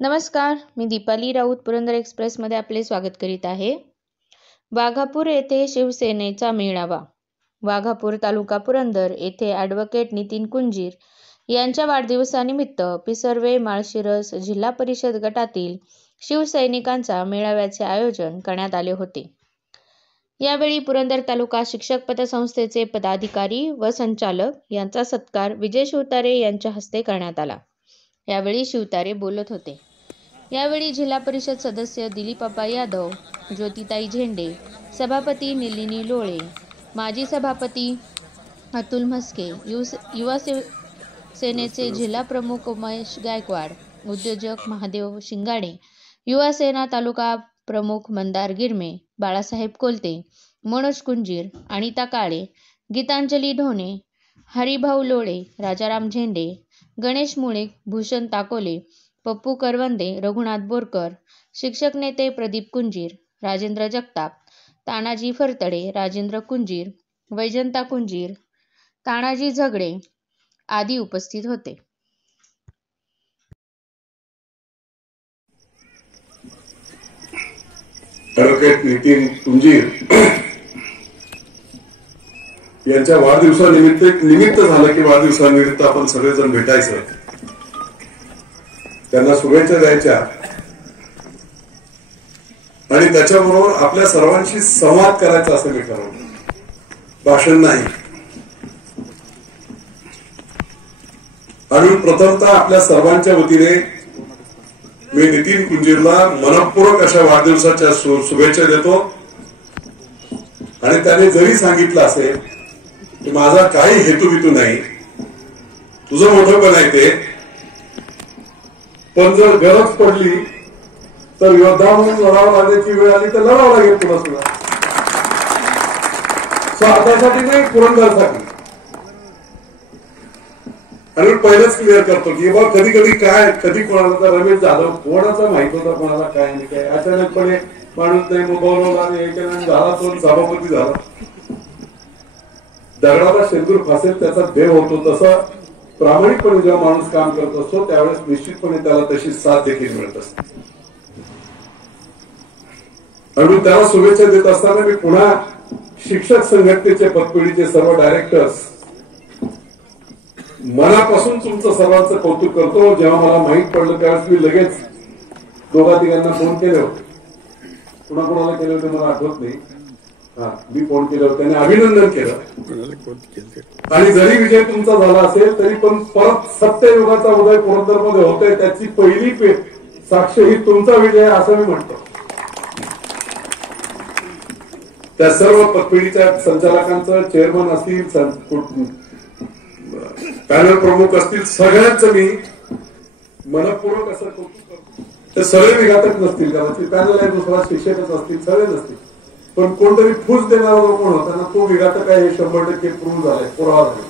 नमस्कार, मी दीपाली राऊत पुरंदर एक्सप्रेसमध्ये आपले स्वागत करीत आहे. वाघापूर येथे शिवसेनेचा मेळावा. वाघापूर तालुका पुरंदर येथे ॲडव्होकेट नितीन कुंजीर यांच्या वाढदिवसानिमित्त पिसर्वे माळशिरस जिल्हा परिषद गटातील शिवसैनिकांचा मेळाव्याचे आयोजन करण्यात आले होते. यावेळी पुरंदर तालुका शिक्षक पतसंस्थेचे पदाधिकारी व संचालक यांचा सत्कार विजय शिवतारे यांच्या हस्ते करण्यात आला. यावेळी शिवतारे बोलत होते. यावेळी जिल्हा परिषद सदस्य दिलीपप्पा यादव, ज्योतिताई झेंडे, सभापती निलिनी लोळे, माजी सभापती अतुल म्हस्के, युवा सेनेचे जिल्हा प्रमुख उमेश गायकवाड, उद्योजक महादेव शिंगाडे, युवा सेना तालुका प्रमुख मंदार गिरमे, बाळासाहेब कोलते, मनोज कुंजीर, अनिता काळे, गीतांजली ढोणे, हरिभाऊ लोळे, राजाराम झेंडे, गणेश मुळे, भूषण ताकोले, पप्पू करवंदे, रघुनाथ बोरकर, शिक्षक नेते प्रदीप कुंजीर, राजेंद्र जगताप, तानाजी फरतडे, राजेंद्र कुंजीर, वैजंता कुंजीर, तानाजी झगडे आदी उपस्थित होते. ॲडव्होकेट नितीन कुंजीर यांच्या वाढदिवसानिमित्त झालं की वाढदिवसानिमित्त आपण सगळेजण भेटायचं, त्यांना शुभेच्छा द्यायच्या आणि त्याच्याबरोबर आपल्या सर्वांशी संवाद करायचा असं मी ठरवलं. भाषण नाही. आणि प्रथमतः आपल्या सर्वांच्या वतीने मी नितीन कुंजीरला मनपूर्वक अशा वाढदिवसाच्या शुभेच्छा देतो. आणि त्याने जरी सांगितलं असेल की माझा काही हेतू नाही, तुझं मोठंपण आहे ते, पण जर गरज पडली तर योद्धा म्हणून लढावं लागण्याची वेळ आली तर लढावं लागेल तुला सुद्धा. स्वार्थासाठी नाही, पुरंदरसाठी. आणि पहिलेच क्लिअर करतो की बा कधी कधी काय, कधी कोणाला तर रमेश जाधव कोणाचा माहित होता, कोणाला काय नाही काय, अचानकपणे माणूस नाही बोलवला आणि हे केलं झाला, तो सभापती झाला. दगडाला शेंदूर फासेल त्याचा देव होतो, तसं प्रामाणिकपणे जेव्हा माणूस काम करत असतो त्यावेळेस निश्चितपणे त्याला तशी साथ देखील मिळत असते. आणि त्याला शुभेच्छा देत असताना मी पुन्हा शिक्षक संघटनेचे पतपिढीचे सर्व डायरेक्टर्स मनापासून तुमचं सर्वांचं कौतुक करतो. जेव्हा मला माहित पडलं त्यावेळेस मी लगेच दोघा तिघांना फोन केले होते. कुणाकुणाला केले होते मला आठवत नाही. मी फोन केले होते, त्यांनी अभिनंदन केलं. आणि जरी विजय तुमचा झाला असेल तरी पण परत सत्ययुगाचा उदय पुरंदरमध्ये होतोय, त्याची पहिली साक्ष ही तुमचा विजय असं मी म्हणतो. त्या सर्व पतपिढीच्या संचालकांचं, चेअरमन असतील, पॅनल प्रमुख असतील, सगळ्यांचं मी मनपूर्वक असं कौतुक करतो. ते सगळे विघातक नसतील, कदाचित पॅनल आहे दुसरा, शिक्षकच असतील, सगळे नसतील, पण कोणतरी फूस देणारा जो कोण होता ना तो विघातक आहे, हे 100% प्रूव्ह झालंय, पुरावा झाला.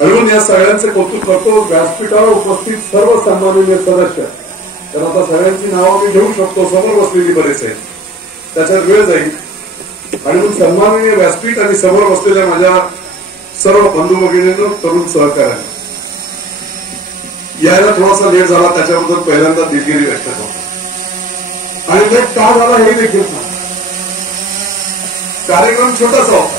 म्हणून या सगळ्यांचे कौतुक करतो. व्यासपीठावर उपस्थित सर्व सन्माननीय सदस्य, तर आता सगळ्यांची नावं मी घेऊ शकतो, समोर बसलेली बरेच आहेत, त्याच्यात वेळ जाईल. आणि मग सन्माननीय व्यासपीठ आणि समोर बसलेल्या माझ्या सर्व बंधू भगिनींनो, तरुण सहकार्याने यायला थोडासा लेट झाला, त्याच्याबद्दल पहिल्यांदा दिलगिरी व्यक्त करतो. आणि लेट का झाला हे देखील सांग. कार्यक्रम छोटासा होता.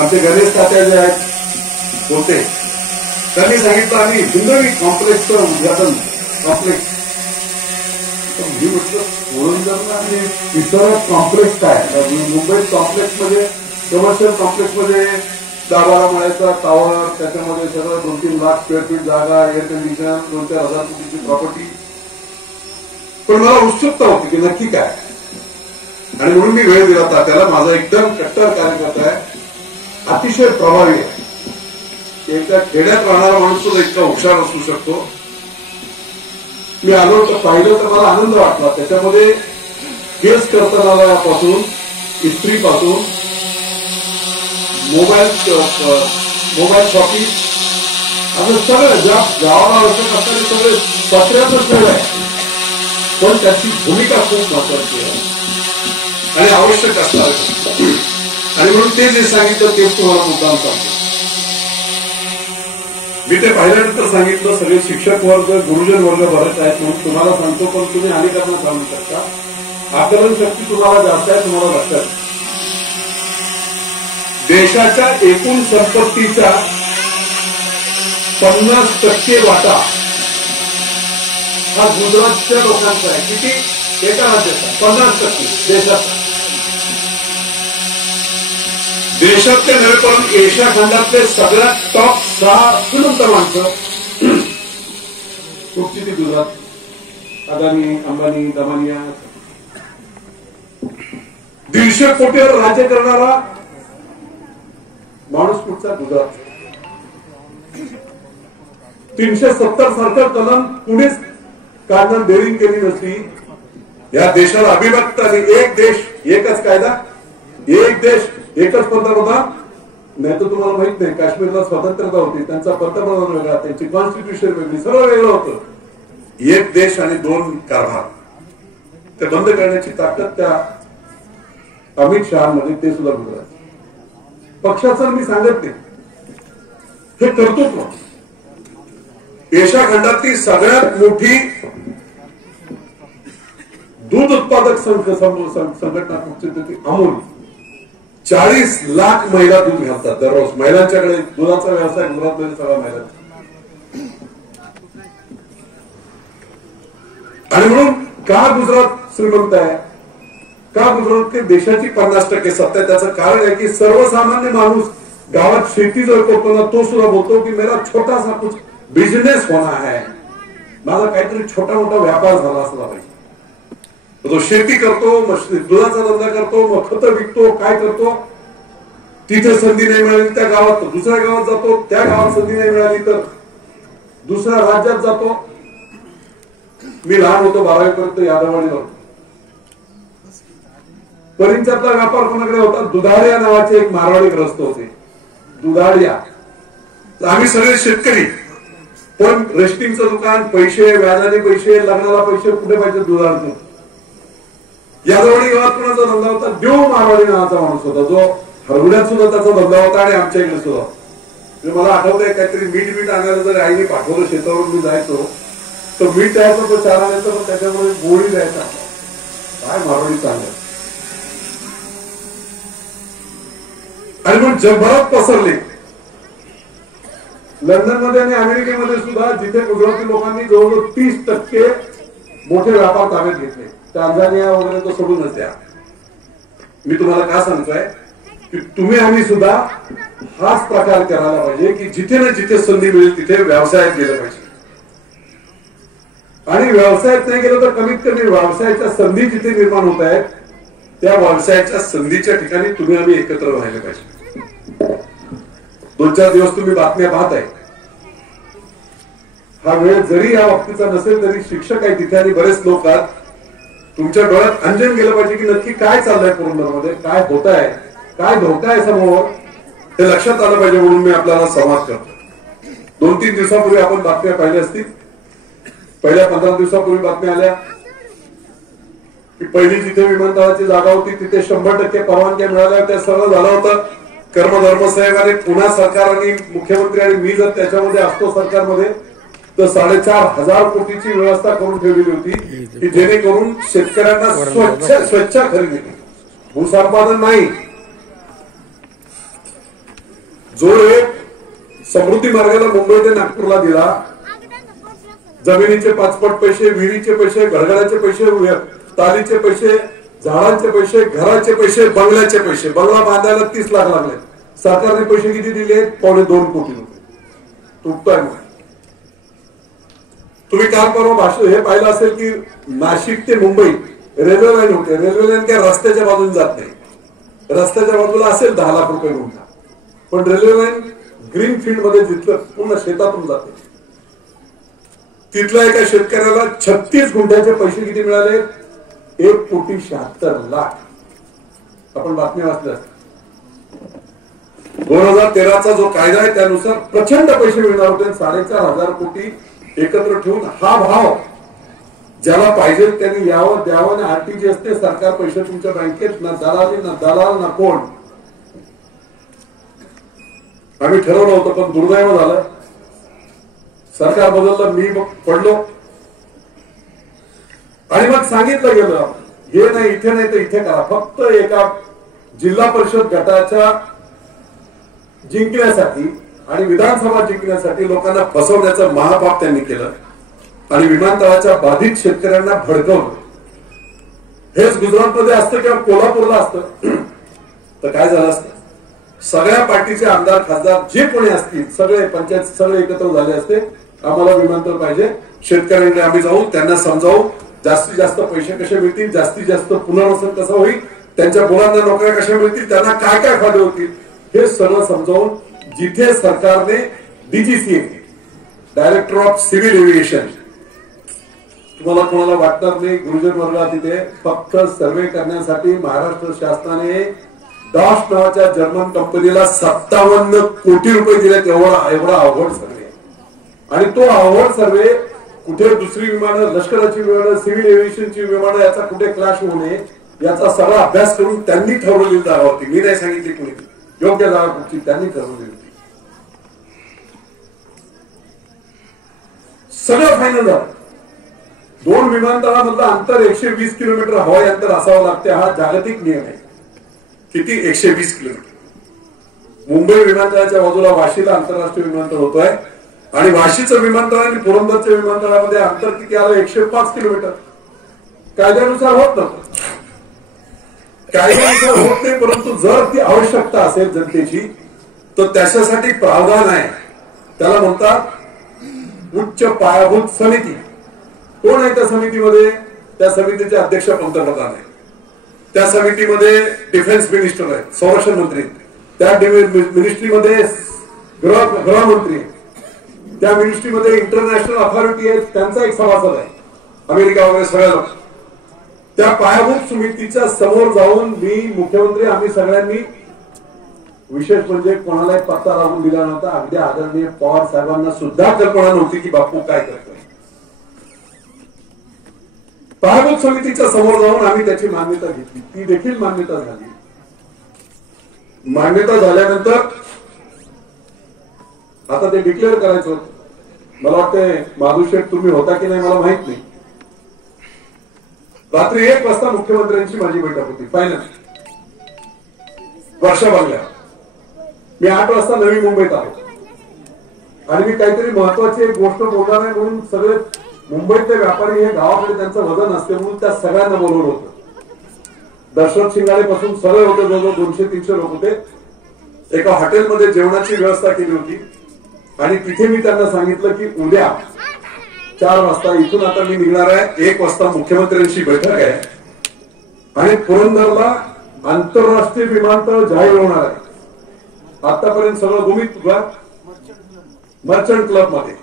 आमचे गणेश तात्या जे आहेत होते, त्यांनी सांगितलं आम्ही हिंदवी कॉम्प्लेक्सचं उद्घाटन, कॉम्प्लेक्स. मी म्हटलं पुरंदरला आणि इतर कॉम्प्लेक्स काय, मुंबईत कॉम्प्लेक्स मध्ये, कमर्शियल कॉम्प्लेक्स मध्ये 10-12 माळ्याचा टावर, त्याच्यामध्ये सगळं 2-3 लाख स्क्वेअर फीट जागा, एअर कंडिशन, 2-4 हजार कोटीची प्रॉपर्टी. पण मला उत्सुकता होती की नक्की काय, आणि म्हणून मी वेळ दिला तात्याला. माझा एकदम कट्टर कार्यकर्ता आहे, अतिशय प्रभावी आहे. एका खेड्यात राहणारा माणूस सुद्धा इतका हुशार असू शकतो. मी आलो तर पाहिलं तर मला आनंद वाटला. त्याच्यामध्ये केस कर्तनालयापासून, इस्त्रीपासून, मोबाईल शॉपिंग, असं सगळं ज्या गावाला आवश्यक असणारे सगळे पत्र्याचं खेळ आहे. पण त्याची भूमिका खूप महत्वाची आहे आणि आवश्यक असणार. आणि म्हणून ते जे सांगितलं तेच तुम्हाला मुद्दाम सांगतो. मी ते पाहिल्यानंतर सांगितलं सगळे शिक्षक वर्ग गुरुजन वर्ग बरेच आहेत म्हणून तुम्हाला सांगतो, पण तुम्ही अनेकांना सांगू शकता. आकलन शक्ती तुम्हाला जास्त आहे, तुम्हाला लक्षात. देशाच्या एकूण संपत्तीचा 50% वाटा हा गुजरातच्या लोकांचा आहे. किती? एका राज्याचा 50% देशाचा. देशातले नव्हे पण एशिया खंडातले सगळ्यात टॉप 6 श्रीमंत माणसं कुठची ती गुजरात. अदानी, अंबानी, दमानिया. 150 कोटीवर राज्य करणारा माणूस कुठचा? गुजरात. 370 सारखं कलम कुणीच काढणं डेअरिंग केली नसती. या देशाला अभिव्यक्त आणि एक देश एकच कायदा, एक देश एकच पंतप्रधान. नाही तर तुम्हाला माहित नाही, काश्मीरला स्वतंत्रता होती, त्यांचा पंतप्रधान वेगळा, त्यांची कॉन्स्टिट्यूशन वेगळी, सगळं वेगळं होतं. एक देश आणि 2 कारभार ते बंद करण्याची ताकद त्या अमित शहामध्ये, ते सुद्धा गुजरात. पक्षाचं मी सांगत नाही, हे कर्तृत्व. एशिया खंडातली सगळ्यात मोठी दूध उत्पादक संघटना कुठची होती? अमूल. 40 लाख महिला दूध घालतात दररोज. महिलांच्याकडे दुधाचा व्यवसाय गुजरातमध्ये सगळा महिलांचा. आणि म्हणून का गुजरात श्रीमंत आहे? का गुजरात देशाची 50% सत्ता आहे? त्याचं कारण आहे की सर्वसामान्य माणूस गावात शेती जर करतो ना, तो सुद्धा बोलतो की मेरा छोटा सा कुछ बिझनेस होना है, माझा काहीतरी छोटा मोठा व्यापार झाला असला पाहिजे. तो शेती करतो, मग दुधाचा धंदा करतो, मग खतं विकतो, काय करतो. तिथे संधी नाही मिळाली त्या गावात दुसऱ्या गावात जातो, त्या गावात संधी नाही मिळाली तर दुसऱ्या राज्यात जातो. मी लहान होतो 12वी पर्यंत यादवाडीला होतो. परिंचातला व्यापार कोणाकडे होता? दुधाड्या नावाचे एक मारवाडी ग्रस्त होते. दुधाड्या. आम्ही सगळे शेतकरी, पण रेस्टिंगचं दुकान, पैसे, व्याजाने पैसे, लग्नाला पैसे कुठे पाहिजे? दुधाळतो. यादवाडी गावात कोणाचा धंदा होता? देव मारवाडी नावाचा माणूस होता, जो हरवड्यात सुद्धा त्याचा धंदा होता आणि आमच्या इकडे सुद्धा. मला आठवतंय काहीतरी मीठ आणायला जर आईने पाठवलं शेतावरून मी जायचो तर मीठ द्यायचं, तो 4 आणायचं, पण त्याच्यामध्ये गोळी द्यायचा. काय मारवाडी चांगलं. आणि मग जगभरात पसरले. लंडनमध्ये आणि अमेरिकेमध्ये सुद्धा जिथे गुजराती लोकांनी जवळजवळ 30% मोठे व्यापार ताब्यात घेतले. टांझानिया वगैरे तो सोडूनच द्या. मी तुम्हाला काय सांगतोय की तुम्ही आम्ही सुद्धा हाच प्रकार करायला पाहिजे की जिथे ना जिथे संधी मिळेल तिथे व्यवसायात गेलं पाहिजे. आणि व्यवसायात नाही गेलं तर कमीत कमी व्यवसायाच्या संधी जिथे निर्माण होत आहेत त्या व्यवसायाच्या संधीच्या ठिकाणी तुम्ही आम्ही एकत्र राहिले पाहिजे. 2-4 दिवस तुम्ही बातम्या पाहताय. हा वेळ जरी या बाबतीचा नसेल तरी शिक्षक आहे तिथे आणि बरेच लोक आहेत. तुमच्या डोळ्यात अंजन गेलं पाहिजे की नक्की काय चाललंय पुरंदरमध्ये, काय होत आहे, काय धोका आहे समोर, हे लक्षात आलं पाहिजे. म्हणून मी आपल्याला संवाद करतो. 2-3 दिवसापूर्वी आपण बातम्या पाहिल्या असतील. पहिल्या 15 दिवसापूर्वी बातम्या आल्या की पहिली जिथे विमानतळाची जागा होती तिथे 100% परवानग्या मिळाल्या होत्या. सगळं झालं होतं. कर्मधर्म साहेबांनी पुन्हा सरकार आणि मुख्यमंत्री आणि मी जर त्याच्यामध्ये असतो सरकारमध्ये तर 4,500 कोटीची व्यवस्था करून ठेवलेली होती की जेणेकरून शेतकऱ्यांना स्वच्छ खरेदी, भूसंपादन नाही. जो एक समृद्धी मार्गाला मुंबई ते नागपूरला दिला, जमिनीचे 5 पट पैसे, विहिरीचे पैसे, घरगड्याचे पैसे, तालीचे पैसे, झाडांचे पैसे, घराचे पैसे, बंगल्याचे पैसे. बंगला बांधायला 30 लाख लागले. सरकारने पैसे किती दिले? 2.25 कोटी रुपये. तुटतोय मग. तुम्ही काल परवा भाषण हे पाहिलं असेल की नाशिक ते मुंबई रेल्वे लाईन होते. रेल्वे लाईन काय रस्त्याच्या बाजूने जात नाही. रस्त्याच्या बाजूला असेल 10 लाख रुपये गुंठा, पण रेल्वे लाईन ग्रीन फील्ड मध्ये जिथलं पूर्ण शेतातून जाते. तिथल्या एका शेतकऱ्याला 36 गुंठ्याचे पैसे किती मिळाले? 1,76,00,000. आपण बातम्या वाचल्या. 2013चा जो कायदा आहे त्यानुसार प्रचंड पैसे मिळणार होते. 4,500 कोटी एकत्र ठेवून हा भाव ज्याला पाहिजे त्यांनी यावं द्यावं. आणि आरटीजी असते सरकार पैसे तुमच्या बँकेत, ना दलाली ना दलाल ना कोण. आम्ही ठरवलं होतं पण दुर्दैव झालं सरकार बदललं, मी मग पडलो आणि मग सांगितलं गेलं हे नाही इथे नाही तर इथे करा. फक्त एका जिल्हा परिषद गटाच्या जिंकण्यासाठी आणि विधानसभा जिंकण्यासाठी लोकांना फसवण्याचं महापाप त्यांनी केलं आणि विमानतळाच्या बाधित शेतकऱ्यांना भडकवलं. हेच गुजरातमध्ये असतं किंवा कोल्हापूरला असतं तर काय झालं असतं, सगळ्या पार्टीचे आमदार खासदार जे कोणी असतील सगळे पंचायत सगळे एकत्र झाले असते, आम्हाला विमानतळ पाहिजे, शेतकऱ्यांकडे आम्ही जाऊ, त्यांना समजावू जास्तीत जास्त पैसे कसे मिळतील, जास्तीत जास्त पुनर्वसन कसं होईल, त्यांच्या मुलांना नोकऱ्या कशा मिळतील, त्यांना काय काय फायदे होतील हे सगळं समजावून जिथे सरकारने DGCA director of civil aviation, तुम्हाला कोणाला वाटणार नाही गुरुजन वर्गात तिथे फक्त सर्वे करण्यासाठी महाराष्ट्र शासनाने डॉश नावाच्या जर्मन कंपनीला 57 कोटी रुपये दिलेत. एवढा अवघड सर्वे आणि तो अवघड सर्वे कुठे दुसरी विमानं, लष्कराची विमानं, सिव्हिल एव्हिएशनची विमानं याचा कुठे क्लॅश होऊ नये याचा सगळा अभ्यास करून त्यांनी ठरवलेली जागा होती. मी नाही सांगितली कुणी, योग्य जागा कुठची त्यांनी ठरवलेली होती. सगळं फायनल झालं. 2 विमानतळामधलं अंतर 120 किलोमीटर हवाई अंतर असावं लागते, हा जागतिक नियम आहे. किती? 120 किलोमीटर. मुंबई विमानतळाच्या बाजूला वाशीला आंतरराष्ट्रीय विमानतळ होतोय आणि वाशीचं विमानतळ आणि पुरंदरच्या विमानतळामध्ये अंतर किती आलं? 105 किलोमीटर. कायद्यानुसार होत नव्हतं, कायद्यानुसार होत नाही, परंतु जर ती आवश्यकता असेल जनतेची तर त्याच्यासाठी प्रावधान आहे. त्याला म्हणतात उच्च पायाभूत समिती. कोण आहे त्या समितीमध्ये? त्या समितीचे अध्यक्ष पंतप्रधान आहे. त्या समितीमध्ये डिफेन्स मिनिस्टर आहे, संरक्षण मंत्री. त्या मिनिस्ट्रीमध्ये गृहमंत्री, त्या मिनिस्ट्रीमध्ये इंटरनॅशनल अथॉरिटी आहे, त्यांचा एक सभासद आहे, अमेरिका वगैरे सगळ्या लोक. त्या पायाभूत समितीच्या समोर जाऊन मी मुख्यमंत्री आम्ही सगळ्यांनी, विशेष म्हणजे कोणालाही पत्ता लागून दिला नव्हता. अगदी आदरणीय पवार साहेबांना सुद्धा कल्पना नव्हती की बापू काय करतोय. पायाभूत समितीच्या समोर जाऊन आम्ही त्याची मान्यता घेतली, ती देखील मान्यता झाली. मान्यता झाल्यानंतर आता ते डिक्लेअर करायचं होतं. मला वाटतंय माधुशेठ तुम्ही होता की नाही मला माहित नाही. रात्री 1 वाजता मुख्यमंत्र्यांची माझी बैठक होती फायनल वर्षा बंगल्या. मी 8 वाजता नवी मुंबईत आलो आणि मी काहीतरी महत्वाची एक गोष्ट बोलणार आहे म्हणून सगळे मुंबईतले व्यापारी हे गावाकडे त्यांचं वजन असते म्हणून त्या सगळ्यांना बोलवलं होतं. दशरथ शिंगाडे पासून सगळे होते, जवळजवळ 200-300 लोक होते. एका हॉटेलमध्ये जेवणाची व्यवस्था केली होती आणि तिथे मी त्यांना सांगितलं की उद्या 4 वाजता इथून आता मी निघणार आहे, 1 वाजता मुख्यमंत्र्यांची बैठक आहे आणि पुरंदरला आंतरराष्ट्रीय विमानतळ जाहीर होणार आहे. आतापर्यंत सगळं गुमित मर्चंट क्लब मध्ये.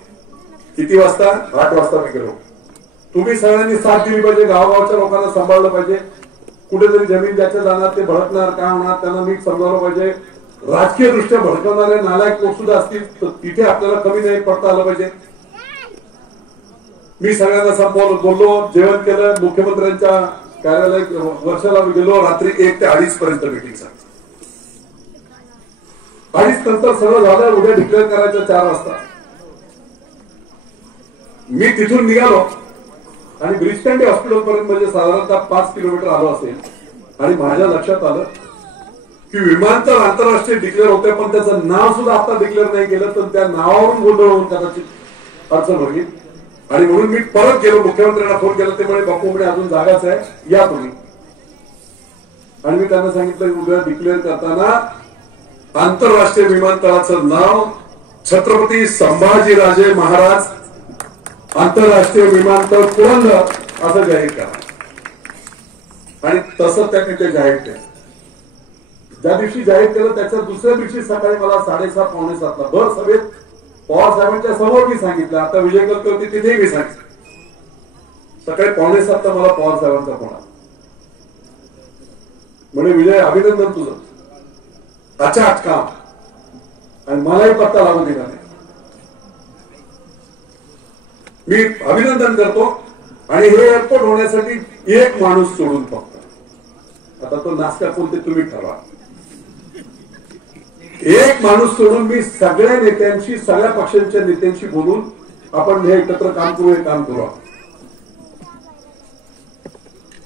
किती वाजता? 8 वाजता मी गेलो. तुम्ही सगळ्यांनी साथ दिली पाहिजे, गावागावच्या लोकांना सांभाळलं पाहिजे. कुठेतरी जमीन ज्याच्या जाणार ते भडकणार, काय होणार त्यांना नीट समजावलं पाहिजे. राजकीय दृष्ट्या भडकवणारे नालायक लोक सुद्धा असतील तर तिथे आपल्याला कमी नाही पडता आलं पाहिजे. मी सगळ्यांना बोललो, जेवण केलं, मुख्यमंत्र्यांच्या कार्यालयात वर्षाला गेलो. रात्री 1 ते 2:30 पर्यंत मीटिंग झाली. 2:30 नंतर सगळं झालं. उद्या डिक्लेअर करायचं 4 वाजता. मी तिथून निघालो आणि ब्रिजकंडी हॉस्पिटल पर्यंत म्हणजे साधारणतः 5 किलोमीटर आलो असेल आणि माझ्या लक्षात आलं की विमानतळ आंतरराष्ट्रीय डिक्लेअर होते पण त्याचं नाव सुद्धा आता डिक्लेअर नाही केलं तर त्या नावावरून गोंधळ होऊन कदाचित अडचण होईल. आणि म्हणून मी परत गेलो, मुख्यमंत्र्यांना फोन केला. ते म्हणे बापू म्हणे अजून जागाच आहे, या तुम्ही. आणि मी त्यांना सांगितलं उद्या डिक्लेअर करताना आंतरराष्ट्रीय विमानतळाचं नाव छत्रपती संभाजीराजे महाराज आंतरराष्ट्रीय विमानतळ पुरंदर असं जाहीर करा. आणि तसं त्यांनी ते जाहीर केलं. ज्या दिवशी जाहीर केलं त्याच्या दुसऱ्या दिवशी सकाळी मला 7:30-7:45 ला भर सभेत पवार साहेबांच्या समोर मी सांगितलं. आता विजय करते होते तिथे मी सांगितलं. सकाळी 7:45 ला मला पवार साहेबांचा फोन आला. म्हणजे विजय अभिनंदन तुझं, अचाट काम. आणि मलाही पत्ता लागू दिला नाही. मी अभिनंदन करतो. आणि हे एअरपोर्ट होण्यासाठी एक माणूस सोडून फक्त, आता तो नाश्ता कोणते तुम्ही ठरवा, एक माणूस सोडून मी सगळ्या नेत्यांशी, सगळ्या पक्षांच्या नेत्यांशी बोलून आपण हे एकत्र काम करू, हे काम करू.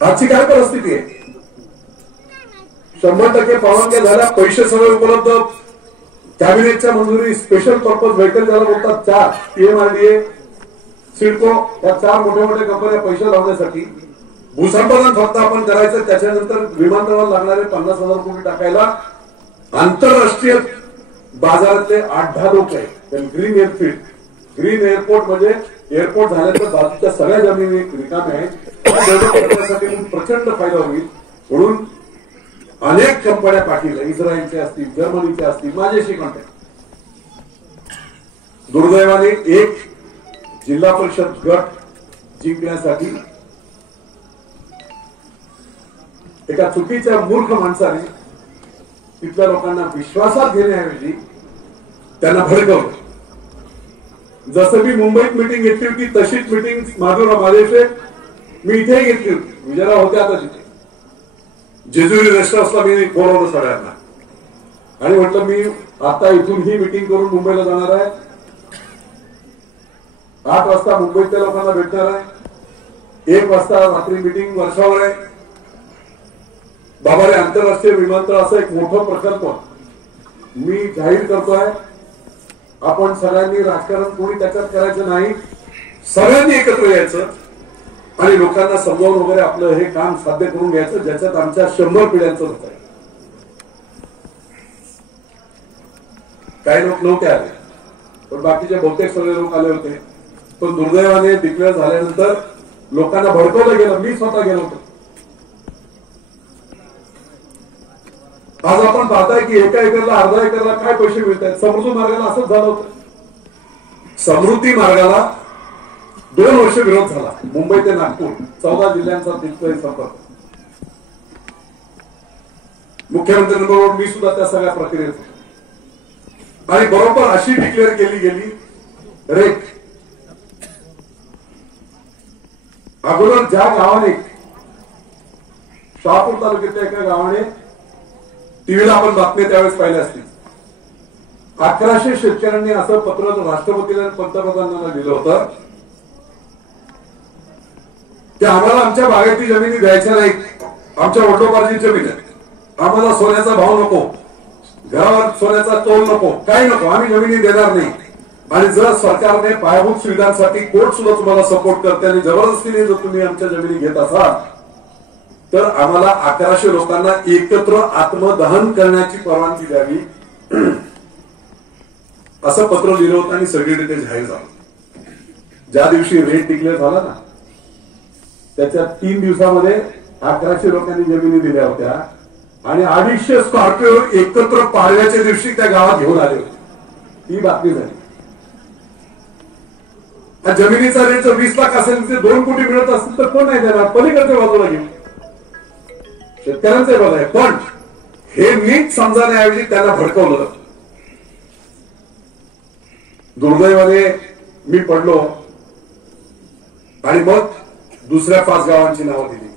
आजची काय परिस्थिती आहे? 100% परवानग्या झाल्या, पैसे सगळे उपलब्ध, कॅबिनेटच्या मंजुरी, स्पेशल पर्पज व्हेकल ज्याला बोलतात 4, PMRDA, सिडको, या 4 मोठ्या मोठ्या कंपन्या पैसे लावण्यासाठी. भूसंपादन फक्त आपण करायचं, त्याच्यानंतर विमानतळाला लागणारे 50,000 कोटी टाकायला आंतरराष्ट्रीय बाजारातले 8-10 लोक आहेत. ग्रीन एअरफील्ड, ग्रीन एअरपोर्ट म्हणजे एअरपोर्ट झाल्यानंतर बाजूच्या सगळ्या जमिनी रिकाम्या आहेत, डेव्हलप करण्यासाठी प्रचंड फायदा होईल. म्हणून अनेक कंपन्या पाठीला, इस्रायलच्या असतील, जर्मनीच्या असतील, माझ्याशी कॉन्टॅक्ट. दुर्दैवाने एक जिल्हा परिषद गट जिंकण्यासाठी एका चुकीच्या मूर्ख माणसाने तिथल्या लोकांना विश्वासात घेण्याऐवजी त्यांना भडकवलं. जसं मी मुंबईत मिटिंग घेतली होती तशीच मिटिंग माधुराव मालेचे मी इथेही घेतली होती. विजयराव होते आता तिथे. जेजुरी रेस्ट हाऊसला मी बोलवलं सगळ्यांना आणि म्हटलं मी आता इथून ही मिटिंग करून मुंबईला जाणार आहे. 8 वाजता मुंबईतल्या लोकांना भेटणार आहे. 1 वाजता रात्री मिटिंग वर्षावर आहे. बाबारे आंतरराष्ट्रीय विमानतळ असं एक मोठं प्रकल्प मी जाहीर करतोय. आपण सगळ्यांनी राजकारण कोणी त्याच्यात करायचं नाही, सगळ्यांनी एकत्र यायचं आणि लोकांना समजावून वगैरे आपलं हे काम साध्य करून घ्यायचं, ज्याच्यात आमच्या 100 पिढ्यांचं होत आहे. काही लोक नव्हते आले, पण बाकीचे बहुतेक सगळे लोक आले होते. पण दुर्दैवाने डिक्लेअर झाल्यानंतर लोकांना भडकवलं गेलं. मी स्वतः गेलो होतो. आज आपण पाहताय की 1 एकरला, अर्धा एकरला काय पैसे मिळत आहेत. समृद्धी मार्गाला असंच झालं होतं. समृद्धी मार्गाला 2 वर्ष विरोध झाला. मुंबई ते नागपूर 14 जिल्ह्यांचा तिथलाही संपर्क. मुख्यमंत्र्यांबरोबर मी सुद्धा त्या सगळ्या प्रक्रियेत आणि बरोबर अशी डिक्लेअर केली गेली रेट. अगोदर ज्या गावाने, शहापूर तालुक्यातल्या एका गावाने, टीव्हीला आपण बातम्या त्यावेळेस पाहिल्या असतील, 1100 शेतकऱ्यांनी असं पत्र राष्ट्रपतीला पंतप्रधानांना दिलं होतं की आम्हाला आमच्या बागायती जमिनी द्यायच्या नाहीत, आमच्या वडिलोपार्जित जमीन आहे, आम्हाला सोन्याचा भाव नको, घरावर सोन्याचा तोल नको, काही नको, आम्ही जमिनी देणार नाही. आणि जर सरकारने पायाभूत सुविधांसाठी कोर्ट सुद्धा तुम्हाला सपोर्ट करते आणि जबरदस्तीने जर तुम्ही आमच्या जमिनी घेत असाल तर आम्हाला 1100 लोकांना एकत्र आत्मदहन करण्याची परवानगी द्यावी, असं पत्र लिहिलं होतं आणि सगळीकडे ते जाहीर झालं. ज्या दिवशी रेट डिक्लेअर झाला ना त्याच्या 3 दिवसामध्ये 1100 लोकांनी जमिनी दिल्या होत्या आणि 250 स्कॉर्पिओ एकत्र पाडव्याच्या दिवशी त्या गावात घेऊन आले होते. ही बातमी झाली. जमिनीचा रेट जर 20 लाख असेल तर 2 कोटी मिळत असेल तर कोण नाही देणार? पलीकडच्या बाजूला घेऊन शेतकऱ्यांचे बघ आहे. पण हे नीट समजण्याऐवजी त्यांना भडकवलं. दुर्दैवाने मी पडलो आणि मग दुसऱ्या 5 गावांची नावं दिली.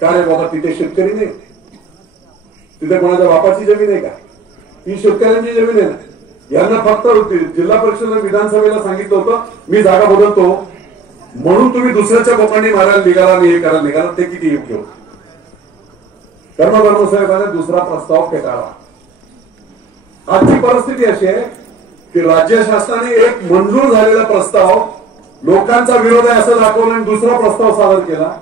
का रे बाबा, तिथे शेतकरी नाही, तिथे कोणाच्या बापाची जमीन आहे का? ही शेतकऱ्यांची जमीन आहे ना. यांना फक्त जिल्हा परिषद विधानसभेला सांगितलं होतं मी जागा बदलतो म्हणून तुम्ही दुसऱ्याच्या बोकांनी मारायला निघाला आणि हे करायला निघाला. ते किती योग्य होतं? धर्मसाहेबांनी दुसरा प्रस्ताव फेटाळला. आजची परिस्थिती अशी आहे की राज्य शासनाने एक मंजूर झालेला प्रस्ताव लोकांचा विरोध आहे असं दाखवलं आणि दुसरा प्रस्ताव सादर केला.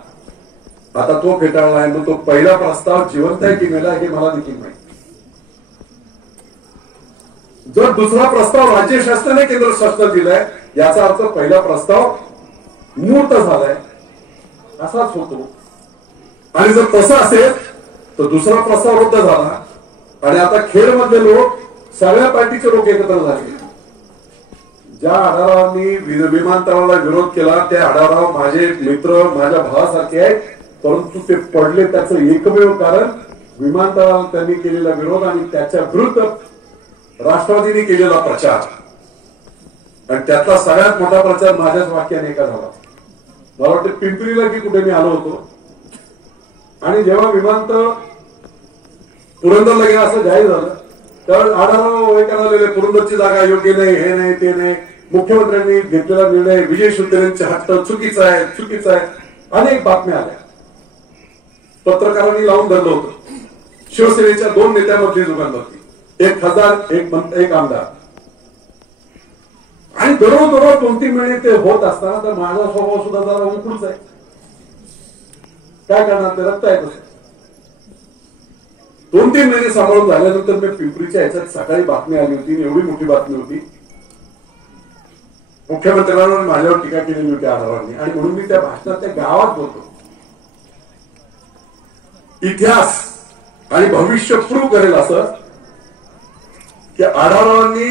आता तो फेटाळला आहे. मग तो पहिला प्रस्ताव जिवंत आहे की मेला हे मला देखील माहिती. जर दुसरा प्रस्ताव राज्य शासनाने केंद्र शासनाला दिलाय याचा अर्थ पहिला प्रस्ताव मूर्त झालाय असाच होतो. आणि जर तसं असेल तर दुसरा प्रस्ताव रद्द झाला आणि आता खेडमधले लोक, सगळ्या पार्टीचे लोक एकत्र झाले. ज्या आढावांनी विमानतळाला विरोध केला ते आढावा माझे मित्र, माझ्या भावासारखे आहेत, परंतु ते पडले त्याचं एकमेव कारण विमानतळाला त्यांनी केलेला विरोध आणि त्याच्या विरुद्ध राष्ट्रवादीने केलेला प्रचार. आणि त्यातला सगळ्यात मोठा प्रचार माझ्याच वाक्याने एका झाला. मला वाटतं पिंपरीला की कुठे मी आलो होतो आणि जेव्हा विमानतळ पुरंदरला गेला असं जाहीर झालं त्यावेळेस आढावा हे करायला पुरंदरची जागा योग्य नाही, हे नाही, ते नाही, मुख्यमंत्र्यांनी घेतलेला निर्णय विजय शिवतारेंचे हट्ट चुकीचा आहे, चुकीचा आहे, अनेक बातम्या आल्या. पत्रकारांनी लावून धरलं होतं. शिवसेनेच्या 2 नेत्यांमधली जुगानबंदी, एक खासदार एक आमदार, आणि दररोज 2-3 महिने ते होत असताना तर माझा स्वभाव सुद्धा जरा उकडूच आहे. काय करणार, ते रक्त आहे तसं. 2-3 महिने सांभाळून झाल्यानंतर मी पिंपरीच्या ह्याच्यात सकाळी बातमी आली होती, एवढी मोठी बातमी होती. मुख्यमंत्र्यांवर माझ्यावर टीका केलेली होती आढावांनी, आणि म्हणून मी त्या भाषणात त्या गावात बोलतो. इतिहास आणि भविष्य प्रूव्ह करेल असं की आढावांनी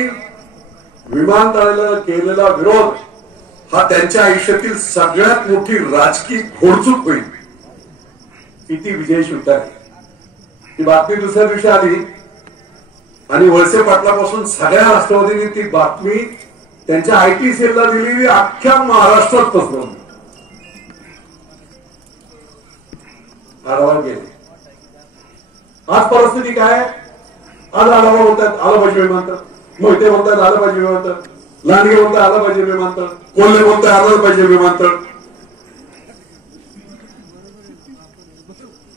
विमानतळाला केलेला विरोध हा त्यांच्या आयुष्यातील सगळ्यात मोठी राजकीय घोडचूक होईल. किती विजय शिवतारे. ती बातमी दुसऱ्या दिवशी आली आणि वळसे पाटलापासून सगळ्या राष्ट्रवादींनी ती बातमी त्यांच्या आयटी सेलला दिलेली अख्ख्या महाराष्ट्रात पसरवली. आढावा गेले. आज परिस्थिती काय? आज आढावा होतात आलं पाहिजे विमानतळ, मोहिते म्हणतात आलं पाहिजे विमानतळ, लांडगे म्हणतात आलं पाहिजे विमानतळ, कोल्हे म्हणतात आलं पाहिजे विमानतळ.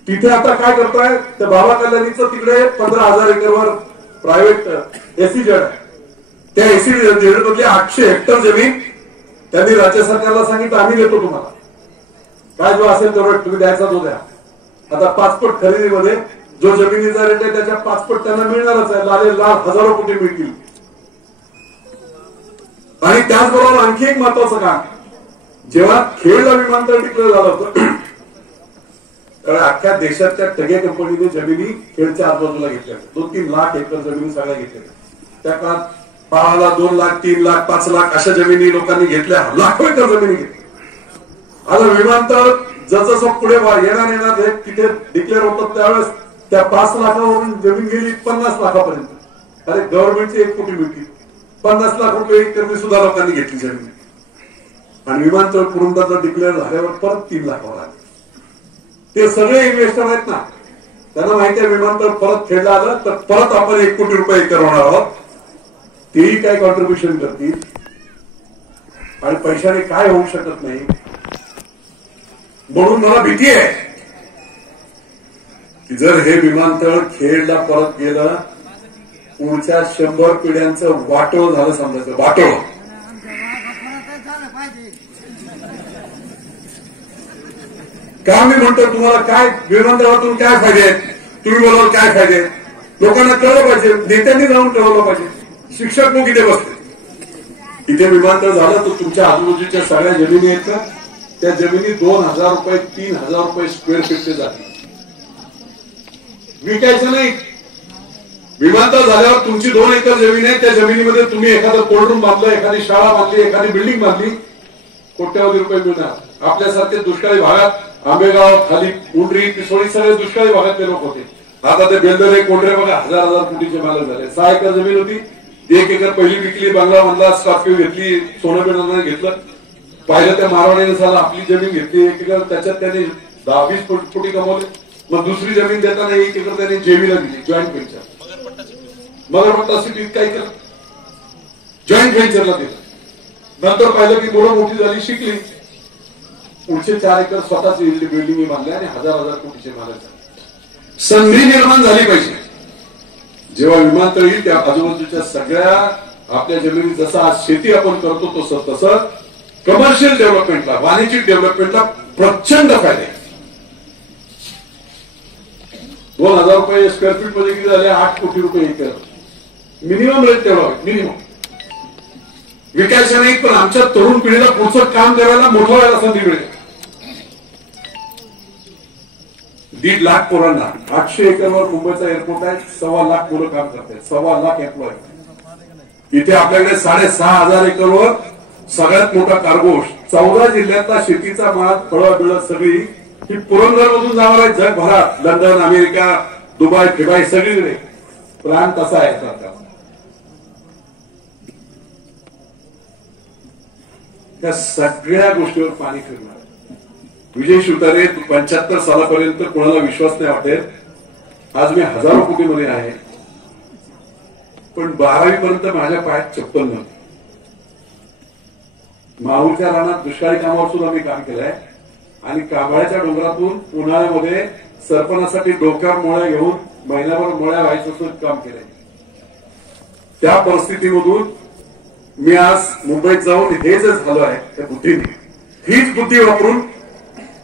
तिथे आता काय करताय, त्या बाबा कल्याणीचं तिकडे 15,000 एकरवर प्रायव्हेट एसीजेड आहे. त्या एसीजेड मधली 800 हेक्टर जमीन त्यांनी राज्य सरकारला सांगितलं आम्ही देतो तुम्हाला, काय जो असेल तेवढं तुम्ही द्यायचा तो द्या. आता 5 पट खरेदीमध्ये जो जमिनीचा रेट आहे त्याच्या 5 पट त्यांना मिळणारच आहे. लाख हजारो कोटी मिळतील. आणि त्याचबरोबर आणखी एक महत्वाचं काम, जेव्हा खेडला विमानतळ डिक्लेअर झालं होतं त्यावेळी अख्ख्या देशातल्या टगे कंपनीने जमिनी खेडच्या आजूबाजूला घेतल्या. 2-3 लाख एकर जमिनी सगळ्या घेतल्या. त्या काळात 5 लाख, 2 लाख, 3 लाख, 5 लाख अशा जमिनी लोकांनी घेतल्या. लाखो एकर जमिनी घेतल्या. आता विमानतळ जसं पुढे येणार तिथे डिक्लेअर होतं त्यावेळेस त्या 5 लाखावरून जमीन गेली 50 लाखापर्यंत. अरे गव्हर्नमेंटची 1 कोटी मिळतील. 50 लाख रुपये एकर सुद्धा लोकांनी घेतली जमीन. आणि विमानतळ पुरंदरला डिक्लेअर झाल्यावर परत 3 लाखावर आले. ते सगळे इन्व्हेस्टर आहेत ना, त्यांना माहिती आहे विमानतळ परत खेळला आलं तर परत आपण 1 कोटी रुपये एकर होणार आहोत. तेही काय कॉन्ट्रीब्युशन करतील आणि पैशाने काय होऊ शकत नाही. म्हणून मला भीती आहे की जर हे विमानतळ खेडला परत गेलं, पुढच्या 100 पिढ्यांचं वाटोळ झालं समजायचं. वाटोळ. का मी म्हणतो तुम्हाला काय विमानतळातून काय फायदे आहेत, तुम्ही बोलाल काय फायदे आहेत, लोकांना कळलं पाहिजे. नेत्यांनी जाऊन कळवलं पाहिजे. शिक्षक लोक इथे बसते. इथे विमानतळ झालं तर तुमच्या आजूबाजूच्या सगळ्या जमिनी आहेत का, त्या जमिनी 2,000 रुपये 3,000 रुपये स्क्वेअर फीटचे जातील. विकायचं नाही. विमानतळ झाल्यावर तुमची 2 एकर जमीन आहे, त्या जमिनीमध्ये तुम्ही एखादं कोल्ड रूम बांधलं, एखादी शाळा बांधली, एखादी बिल्डिंग बांधली, कोट्यावधी रुपये मिळणार. आपल्यासारखे दुष्काळी भागात आंबेगाव, खाली उंडरी, पिसोळी सगळे दुष्काळी भागातले लोक होते. आता ते बेंदरे, कोंढरे बघा 1000 कोटीचे मालक झाले. 6 एकर जमीन होती, 1 एकर पहिली विकली, बंगला बांधला, स्कॉर्पिओ घेतली, सोनं बिनं घेतलं. पाहिलं त्या मारवाडीने झालं आपली जमीन घेतली 1 एकर, त्याच्यात त्यांनी 10-20 कोटी कमवले. मग दुसरी जमीन देताना 1 एकर त्यांनी जेवीला दिली, जॉईंट व्हेंचर. मगरपट्टा सिटीत काय केलं, जॉईंट व्हेंचरला दिलं. नंतर पाहिलं की मुलं मोठी झाली, शिकली, पुढचे 4 एकर स्वतःच बिल्डिंग बांधल्या आणि 1000 कोटीचे मालक झाले. संधी निर्माण झाली पाहिजे. जेव्हा विमानतळ येईल त्या आजूबाजूच्या सगळ्या आपल्या जमिनी, जसं आज शेती आपण करतो तसं कमर्शियल डेव्हलपमेंटला, वाणिज्यिक डेव्हलपमेंटला प्रचंड फायदे. 2,000 रुपये स्क्वेअर फीट मध्ये किती झाले, 8 कोटी रुपये एकर. मिनिमम रेट तेवढा, मिनिमम. विकायचं नाही, पण आमच्या तरुण पिढीला पुढचं काम करायला मोठं व्हायला संधी मिळेल. 1.5 लाख पोरांना 800 एकरवर मुंबईचा एअरपोर्ट आहे, 1.25 लाख मुलं काम करतात, 1.25 लाख एम्प्लॉय. इथे आपल्याकडे 6,500 एकरवर सगळ्यात मोठा कार्गो, 14 जिल्ह्यातला शेतीचा माल, फळं बिळं सगळी ही पुरंदर मधून जाणार आहे जगभरात. लंडन, अमेरिका, दुबई, फिबाई सगळीकडे प्लॅन तसा आहे सरकार. त्या सगळ्या गोष्टीवर पाणी फिरणार. विजय शिवतारे 75 सालापर्यंत कोणाला विश्वास नाही वाटेल. आज मी हजारो कोटीमध्ये आहे, पण 12वी पर्यंत माझ्या पायात चप्पल नव्हती. माहूरच्या रानात दुष्काळी कामावर सुद्धा मी काम केलंय आणि कांबळ्याच्या डोंगरातून उन्हाळ्यामध्ये सरपणासाठी डोक्यावर मोळ्या घेऊन महिन्याभर मोळ्या व्हायचं सुद्धा काम केलंय. त्या परिस्थितीमधून मी आज मुंबईत जाऊन हे जे झालं आहे त्या बुद्धीने, हीच बुद्धी वापरून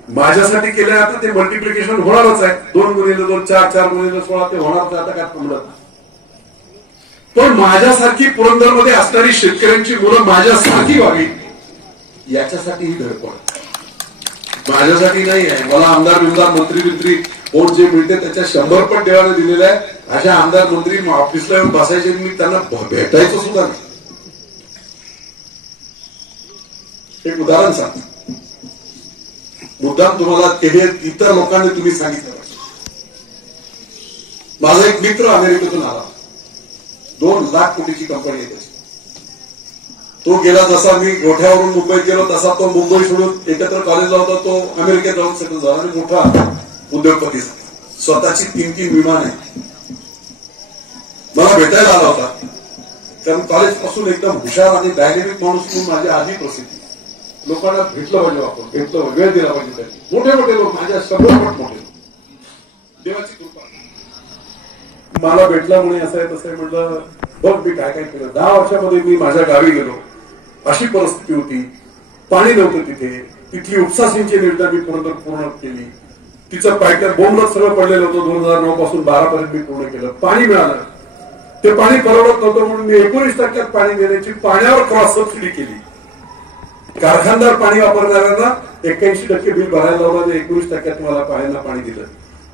माझ्यासाठी केलंय. आता ते मल्टिप्लिकेशन होणारच आहे. 2 गुणिले 2 4, 4 गुणिले 16 ते होणारच आहे. आता काय थांबलं. पण माझ्यासारखी पुरंदरमध्ये असणारी शेतकऱ्यांची मुलं माझ्यासारखी व्हावी याच्यासाठी ही धडपड माझ्यासाठी नाही आहे. मला आमदार बिमदार मंत्री कोण जे मिळते त्याच्या 100 पट देवाने दिलेलं आहे. अशा आमदार मंत्री ऑफिसला येऊन बसायचे, मी त्यांना भेटायचं सुद्धा नाही. एक उदाहरण सांगतो. मुद्दाम तुम्हाला हे इतर लोकांनी तुम्ही सांगितलं. माझा एक मित्र अमेरिकेतून आला. 2 लाख कोटीची कंपनी आहे त्याची. तो गेला जसा मी गोठ्यावरून मुंबईत गेलो तसा तो मुंबई सोडून एकत्र कॉलेजला होता. तो अमेरिकेत जाऊन सेटल झाला आणि मोठा उद्योगपती झाला. स्वतःची 3 विमान आहे. मला भेटायला आला होता कारण कॉलेज पासून एकदम हुशार आणि डायनेमिक माणूस म्हणून माझी आधी प्रसिद्धी. लोकांना भेटलं पाहिजे, आपण भेटलं, वेळ दिला पाहिजे. मोठे मोठे लोक, माझ्या 100 पट मोठे लोक, देवाची कृपा. मला भेटला म्हणे असं आहे तसं आहे. म्हटलं बघ मी काय काय केलं. 10 वर्षामध्ये मी माझ्या गावी गेलो. अशी परिस्थिती होती, पाणी नव्हतं तिथे. तिथली उपसा सिंचन योजना मी पूर्ण केली. तिचं पायट्या बोंबलत सगळं पडलेलं होतं. 2009 पासून 12 पर्यंत मी पूर्ण केलं. पाणी मिळालं. ते पाणी परवडत नव्हतं म्हणून मी 19% पाणी देण्याची पाण्यावर क्रॉस सबसिडी केली. कारखानदार पाणी वापरणाऱ्यांना 81% बिल भरायला लावलं आणि 19% मला पाण्याला पाणी दिलं.